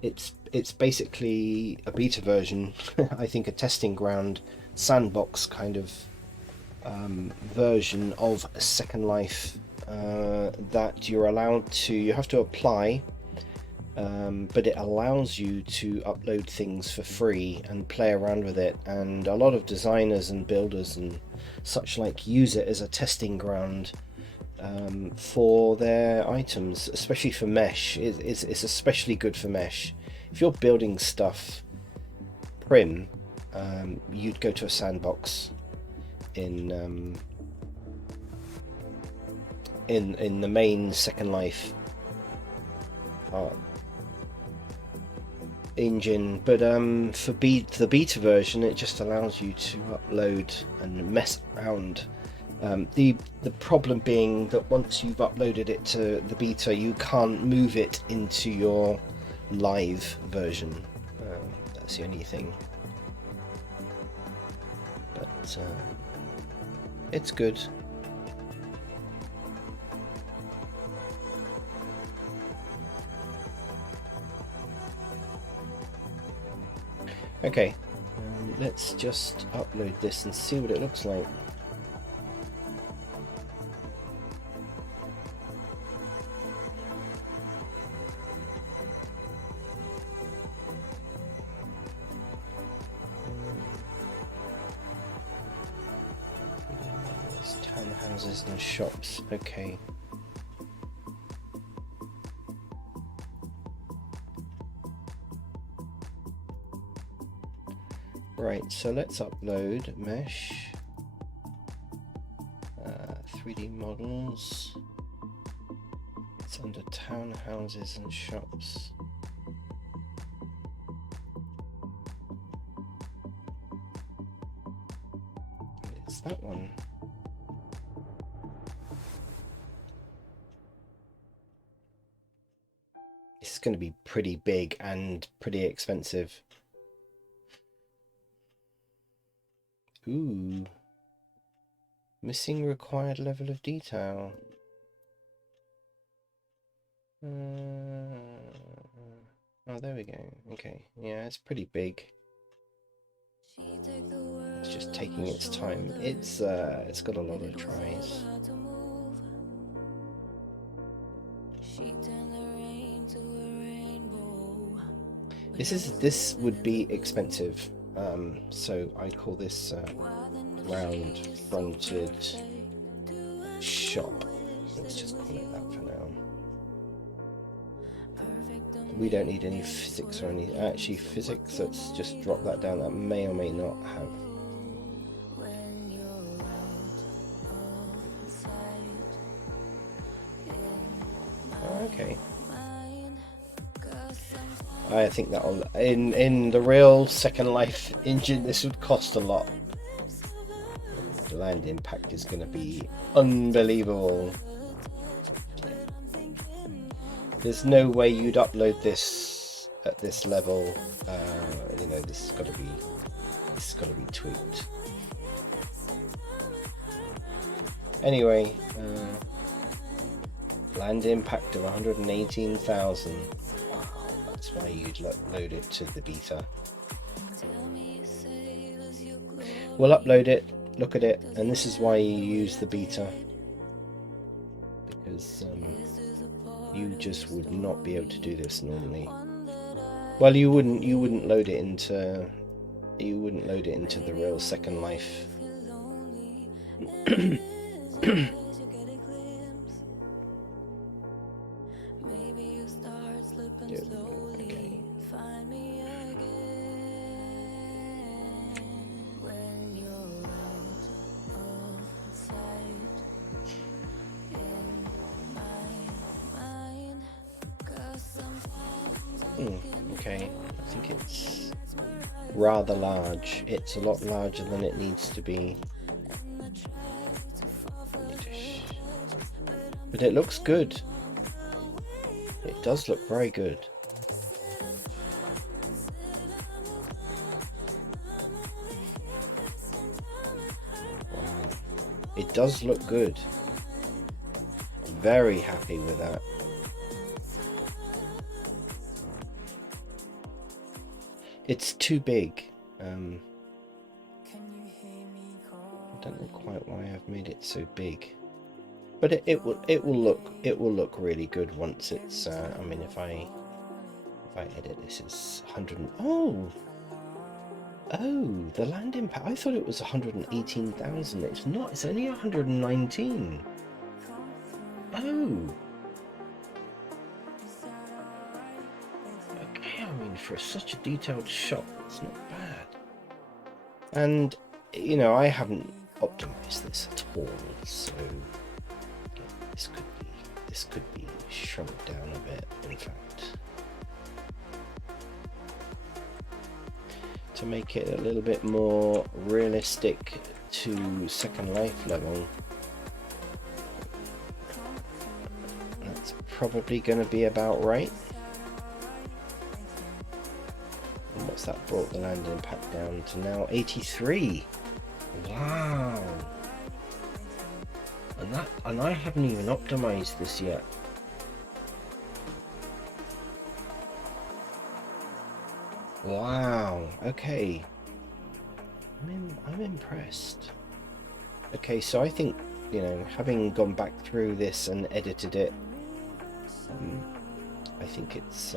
it's basically a beta version. I think a testing ground, sandbox kind of version of Second Life that you're allowed to. You have to apply, but it allows you to upload things for free and play around with it. And a lot of designers and builders and such like use it as a testing ground for their items, especially for mesh. It's especially good for mesh. If you're building stuff prim, you'd go to a sandbox in the main Second Life engine, but for the beta version, it just allows you to upload and mess around. The problem being that once you've uploaded it to the beta, you can't move it into your live version. That's the only thing, but it's good. Okay, let's just upload this and see what it looks like. Townhouses and shops, okay. Right, so let's upload mesh, 3D models. It's under townhouses and shops. What's that one? This is going to be pretty big and pretty expensive. Ooh. Missing required level of detail. Oh, there we go. Okay, yeah, it's pretty big. It's just taking its time. It's got a lot of tries. This would be expensive. So I call this round fronted shop. Let's just call it that for now. We don't need any physics or any actually physics. Let's just drop that down. That may or may not have. Okay. I think that'll in the real Second Life engine this would cost a lot. The land impact is going to be unbelievable. There's no way you'd upload this at this level. You know, this has got to be tweaked. Anyway, land impact of 118,000. Wow, that's why you'd load it to the beta. We'll upload it, look at it, and this is why you use the beta, because you just would not be able to do this normally. Well, you wouldn't load it into the real Second Life. Okay, I think it's rather large. It's a lot larger than it needs to be. But it looks good. It does look very good. Wow. It does look good. Very happy with that. It's too big. I don't know quite why I've made it so big, but it will look really good once it's. I mean, if I edit this, it's 100. Oh, the land impact. I thought it was 118,000. It's not. It's only 119. Oh. For such a detailed shot, it's not bad. And you know, I haven't optimized this at all, so this could be shrunk down a bit, in fact, to make it a little bit more realistic to Second Life level. That's probably going to be about right. What's that brought the land impact down to now? 83. Wow. And I haven't even optimized this yet. Wow. Okay. I'm impressed. Okay, so I think, you know, having gone back through this and edited it, I think it's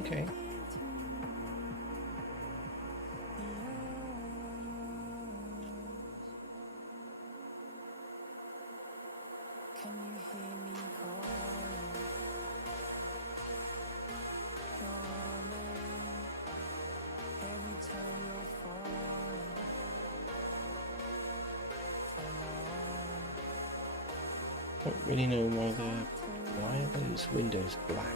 okay. don't really know why are those windows black?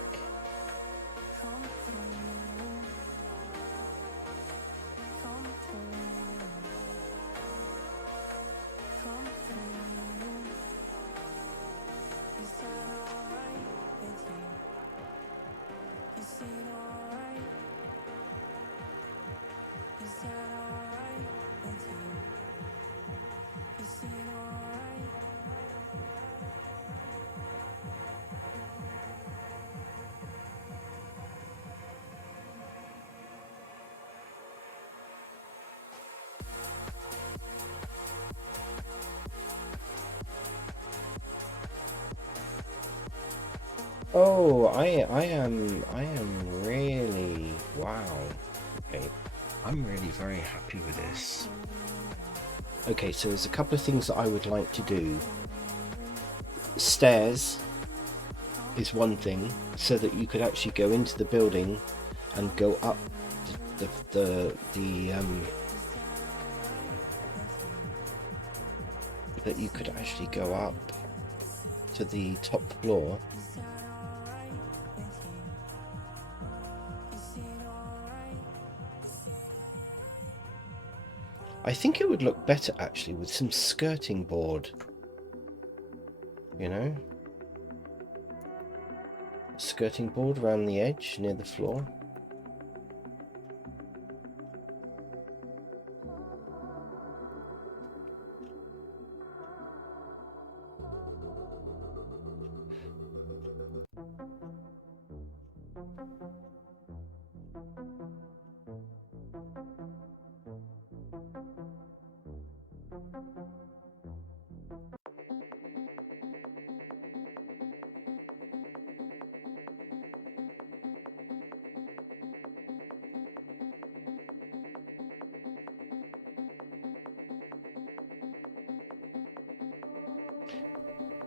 Oh, I am really, wow. Okay, I'm really very happy with this. Okay, so there's a couple of things that I would like to do. Stairs is one thing, so that you could actually go into the building and go up that you could actually go up to the top floor. I think it would look better actually with some skirting board, you know, skirting board around the edge near the floor.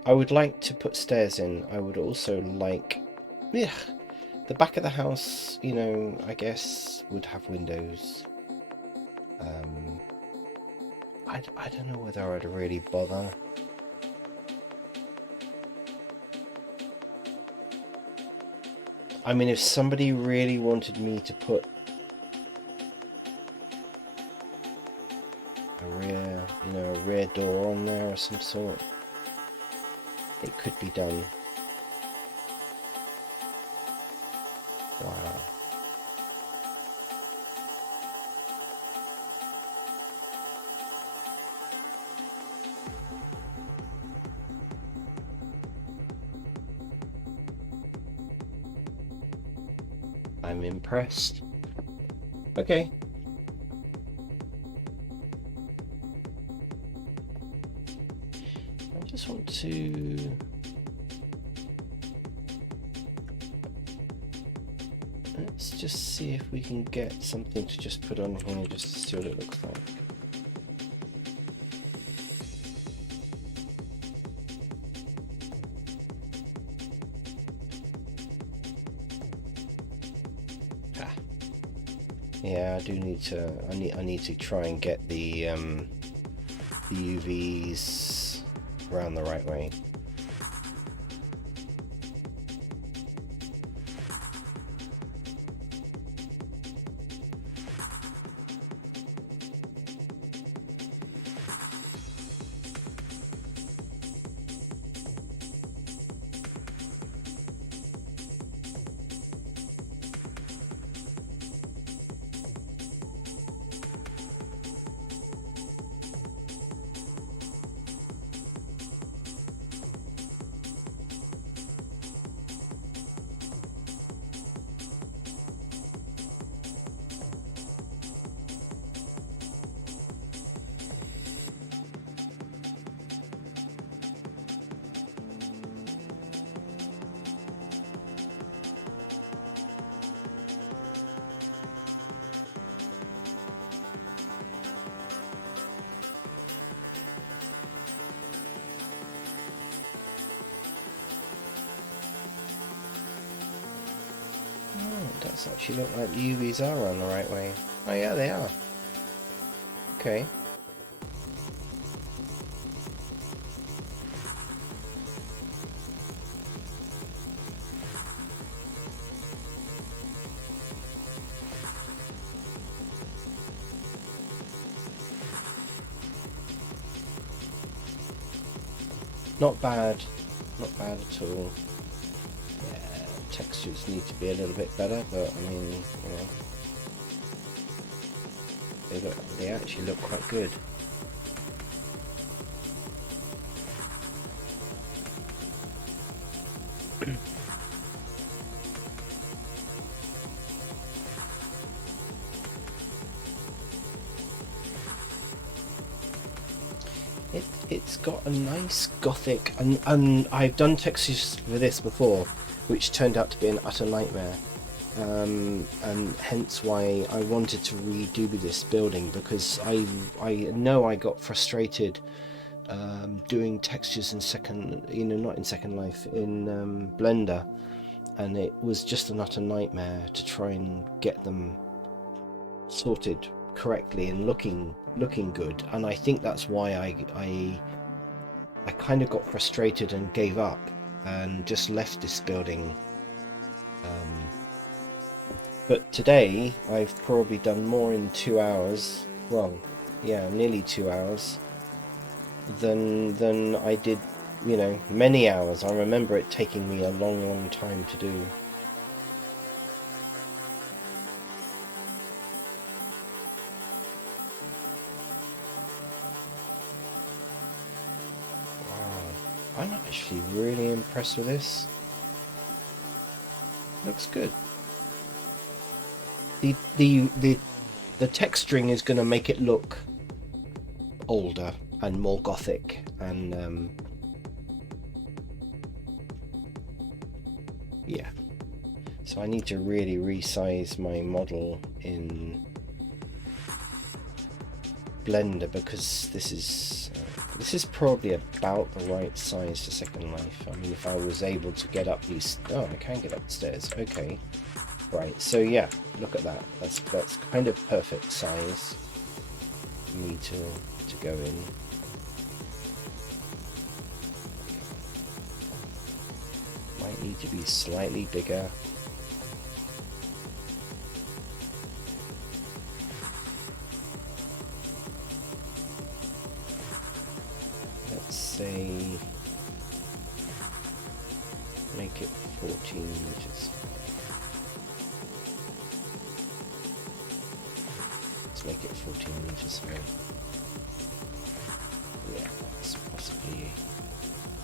I would like to put stairs in. I would also like, the back of the house, you know, I guess would have windows. I don't know whether I'd really bother. I mean, if somebody really wanted me to put a rear door on there of some sort, it could be done. Wow. I'm impressed. Okay. I just want to... Let's just see if we can get something to just put on here just to see what it looks like. Yeah, I do need to. I need to try and get the UVs around the right way. It does actually look like the UVs are on the right way. Oh yeah, they are. Okay. Not bad at all. Yeah, textures need to be a little bit better, but I mean, they actually look quite good. It's got a nice gothic, and I've done textures for this before, which turned out to be an utter nightmare, and hence why I wanted to redo this building, because I know I got frustrated doing textures in not in Second Life, in Blender, and it was just an utter nightmare to try and get them sorted correctly and looking good. And I think that's why I kind of got frustrated and gave up and just left this building. But today I've probably done more in 2 hours, well, yeah, nearly 2 hours, than I did, many hours. I remember it taking me a long time to do. I'm actually really impressed with this. Looks good. The texturing is going to make it look older and more gothic, and yeah. So I need to really resize my model in Blender, because this is probably about the right size for Second Life. I mean, if I was able to get up these... Oh, I can get up the stairs. Okay. Right, so yeah, look at that. That's kind of perfect size for me to go in. Might need to be slightly bigger. Say make it 14 meters. Let's make it 14 meters high. Yeah, that's possibly...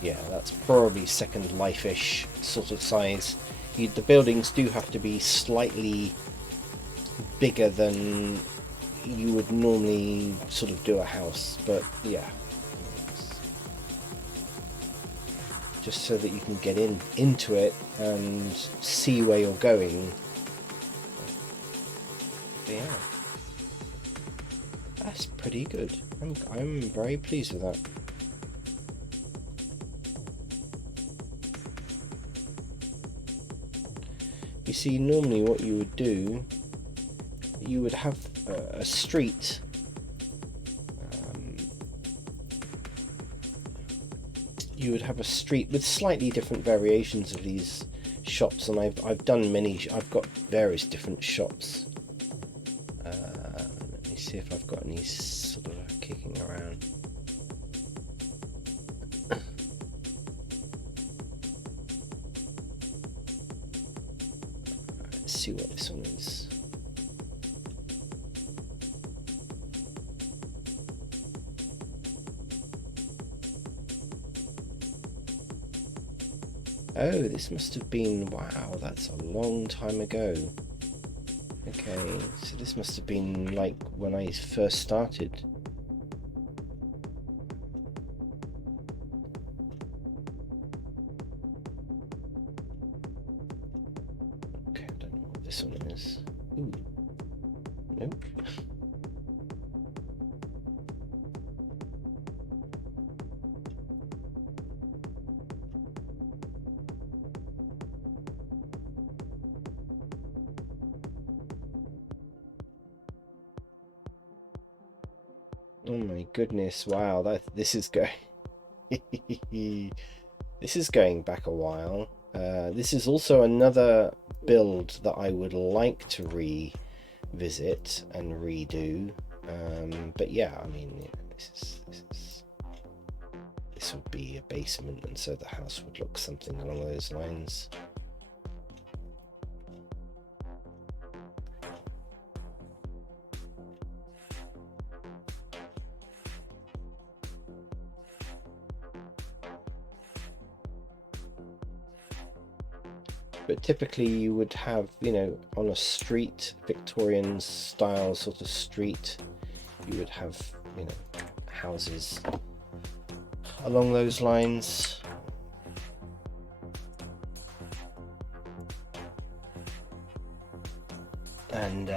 Yeah, that's probably Second Life-ish sort of size. The buildings do have to be slightly bigger than you would normally sort of do a house, but yeah. Just so that you can get into it and see where you're going. But yeah, that's pretty good. I'm very pleased with that. You see, normally what you would do, you would have a street. You would have a street with slightly different variations of these shops, and I've done many. I've got various different shops. Let me see if I've got any sort of kicking around. Let's see what this one is. Oh, this must have been, wow, that's a long time ago. Okay, so this must have been like when I first started. Okay, I don't know what this one is. Ooh. Nope. Oh my goodness, wow, this is going this is going back a while. This is also another build that I would like to revisit and redo. But yeah, I mean, this is this would be a basement, and so the house would look something along those lines. But typically you would have, you know, on a street, Victorian style sort of street, you would have, you know, houses along those lines. And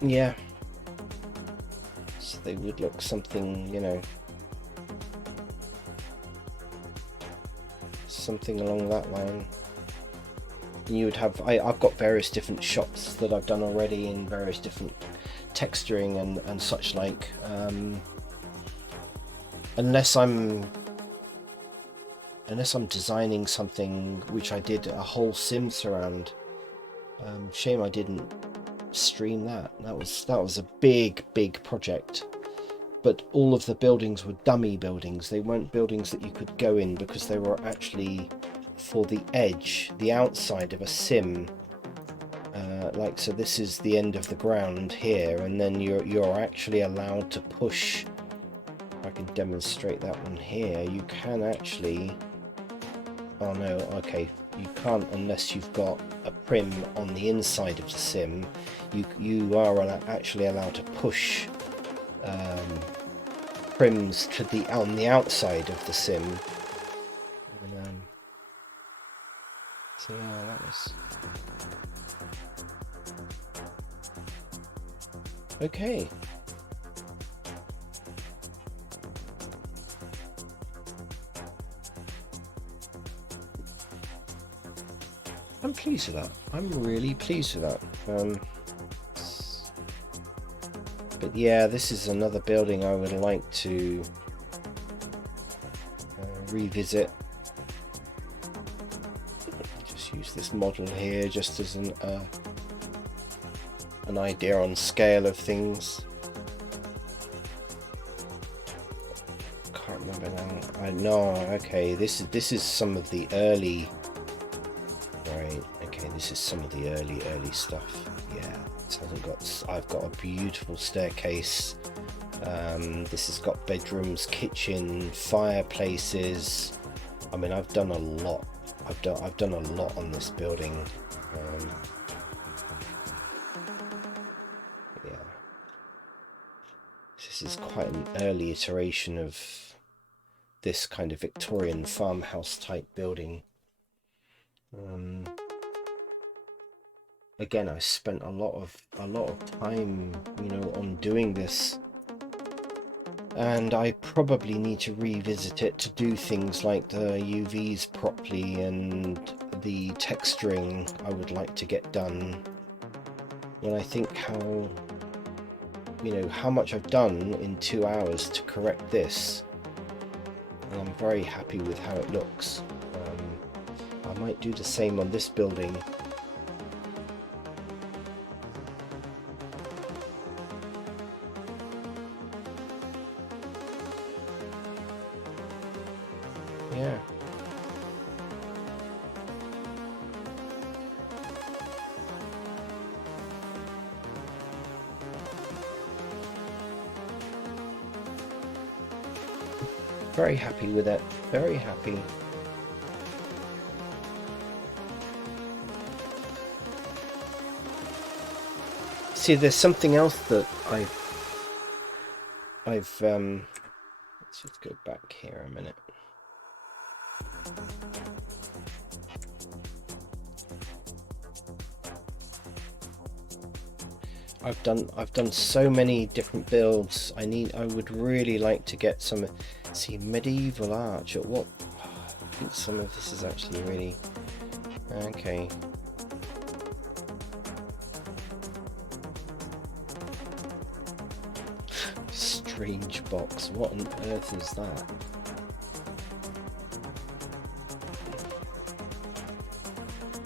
yeah, so they would look something, you know, something along that line. And you would have, I've got various different shots that I've done already in various different texturing and such like. Unless I'm designing something, which I did a whole sim surround. Shame I didn't stream that. That was a big project. But all of the buildings were dummy buildings. They weren't buildings that you could go in, because they were actually for the edge, the outside of a sim. Like, so this is the end of the ground here, and then you're actually allowed to push. I can demonstrate that one here. You can actually, oh no, okay, you can't unless you've got a prim on the inside of the sim. You are actually allowed to push prims to on the outside of the sim. And, so yeah, that was okay. I'm pleased with that. I'm really pleased with that. But yeah, this is another building I would like to revisit. Just use this model here just as an idea on scale of things. Can't remember now. I know. Okay, this is some of the early. Right. Okay, this is some of the early stuff. Yeah. I've got a beautiful staircase. This has got bedrooms, kitchen, fireplaces. I mean, I've done a lot. I've done a lot on this building. Yeah, this is quite an early iteration of this kind of Victorian farmhouse type building. Again, I spent a lot of time, you know, on doing this, and I probably need to revisit it to do things like the UVs properly and the texturing I would like to get done. When I think how, you know, how much I've done in 2 hours to correct this, and I'm very happy with how it looks. I might do the same on this building. Yeah. Very happy with it. Very happy. See, there's something else that I've let's just go back here a minute. I've done so many different builds. I would really like to get some. See, medieval arch. At what? I think some of this is actually really okay. Strange box. What on earth is that?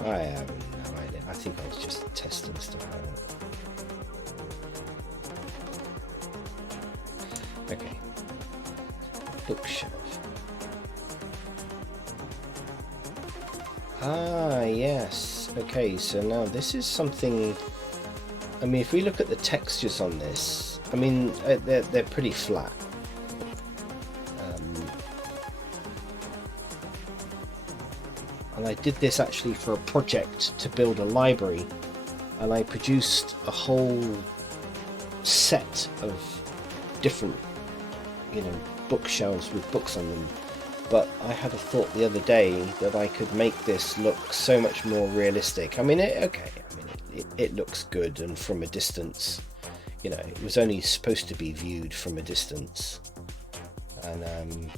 I have no idea. I think I was just testing stuff out. Okay. Bookshelf. Ah, yes. Okay, so now this is something... I mean, if we look at the textures on this, I mean, they're pretty flat. And I did this actually for a project to build a library, and I produced a whole set of different, you know, bookshelves with books on them. But I had a thought the other day that I could make this look so much more realistic. I mean, it looks good, and from a distance, you know, it was only supposed to be viewed from a distance. And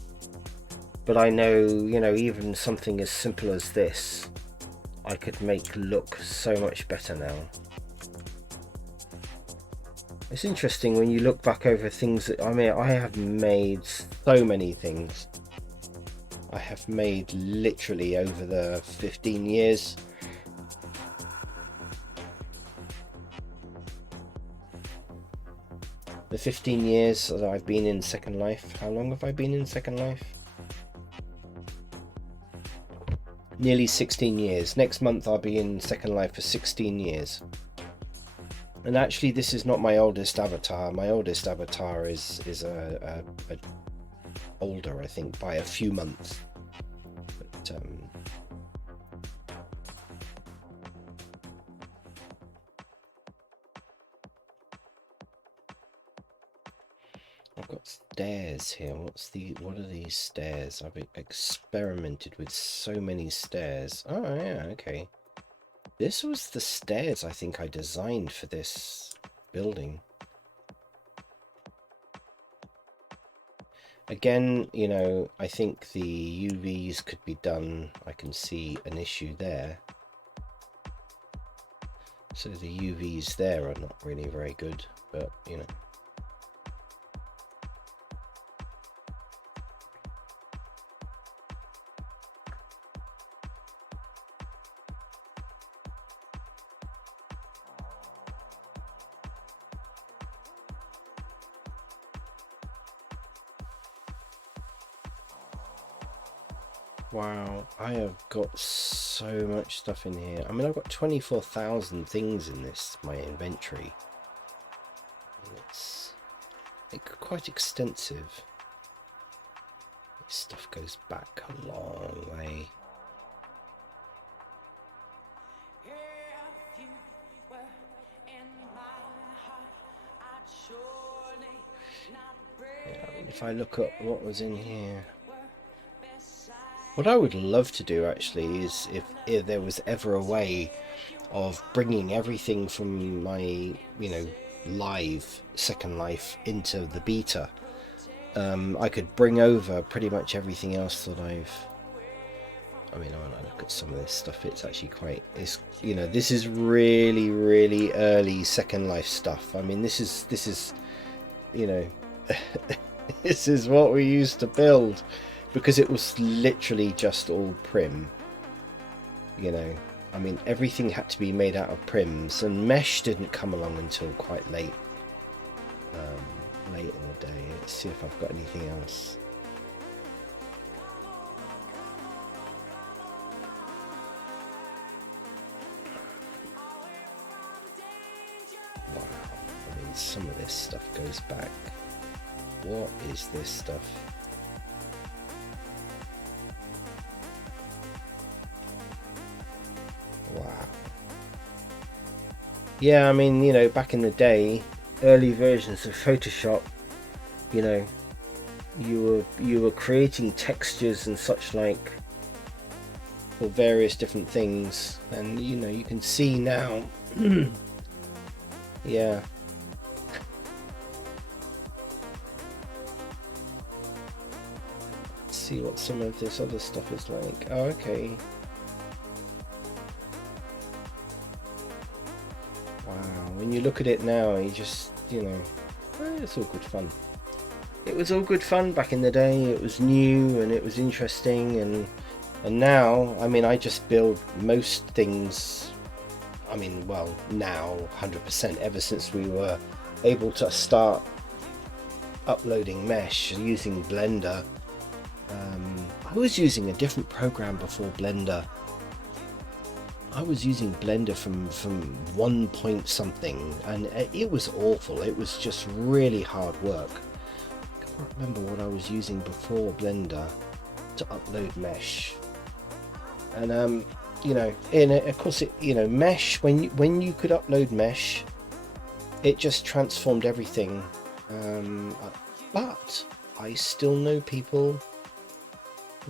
but I know, you know, even something as simple as this, I could make look so much better now. It's interesting when you look back over things that, I mean, I have made so many things. I have made literally over the 15 years. The 15 years that I've been in Second Life. How long have I been in Second Life? Nearly 16 years. Next month I'll be in Second Life for 16 years. And actually this is not my oldest avatar. My oldest avatar is a older, I think, by a few months. But I've got stairs here. What are these stairs? I've experimented with so many stairs. Oh yeah, okay. This was the stairs I think I designed for this building. Again, you know, I think the UVs could be done. I can see an issue there. So the UVs there are not really very good, but you know. Wow, I have got so much stuff in here. I mean, I've got 24,000 things in my inventory. It's quite extensive. This stuff goes back a long way. Yeah, I mean, if I look at what was in here. What I would love to do actually is if there was ever a way of bringing everything from my, you know, live Second Life into the beta. I could bring over pretty much everything else that I mean, when I look at some of this stuff, it's actually you know, this is really, really early Second Life stuff. I mean, this is, you know, this is what we used to build. Because it was literally just all prim, you know. I mean, everything had to be made out of prims, and mesh didn't come along until quite late in the day. Let's see if I've got anything else. Wow, I mean, some of this stuff goes back. What is this stuff? Wow. Yeah, I mean, you know, back in the day, early versions of Photoshop, you know, you were creating textures and such like for various different things, and you know, you can see now. Yeah. Let's see what some of this other stuff is like. Oh, okay. When you look at it now, you just, you know, it's all good fun. It was all good fun back in the day. It was new and it was interesting, and And now, I mean, I just build most things. I mean, well, now 100% ever since we were able to start uploading mesh using Blender. I was using a different program before Blender. I was using Blender from 1 point something, and it was awful. It was just really hard work. I can't remember what I was using before Blender to upload mesh. And you know, of course, mesh, when you could upload mesh, it just transformed everything. But I still know people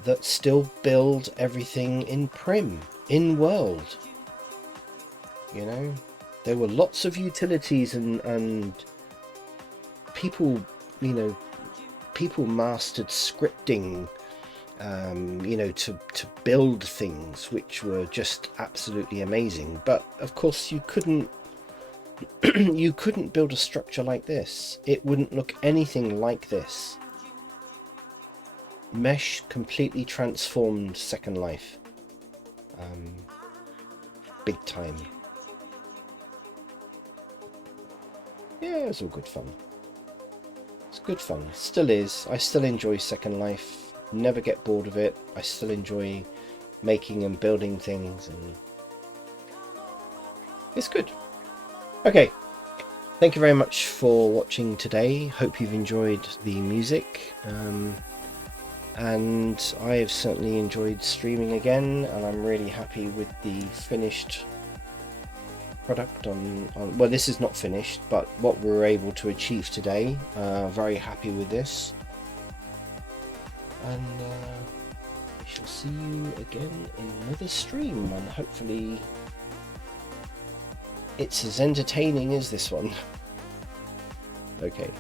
that still build everything in Prim, in World. You know, there were lots of utilities and people, people mastered scripting, to build things which were just absolutely amazing. But of course you couldn't you couldn't build a structure like this. It wouldn't look anything like this. Mesh completely transformed Second Life. Big time. Yeah, it was all good fun. It's good fun. Still is. I still enjoy Second Life. Never get bored of it. I still enjoy making and building things, and it's good. Okay, thank you very much for watching today. Hope you've enjoyed the music, and I have certainly enjoyed streaming again, and I'm really happy with the finished product on well, this is not finished, but what we were able to achieve today. Very happy with this, and we shall see you again in another stream, and hopefully it's as entertaining as this one. Okay.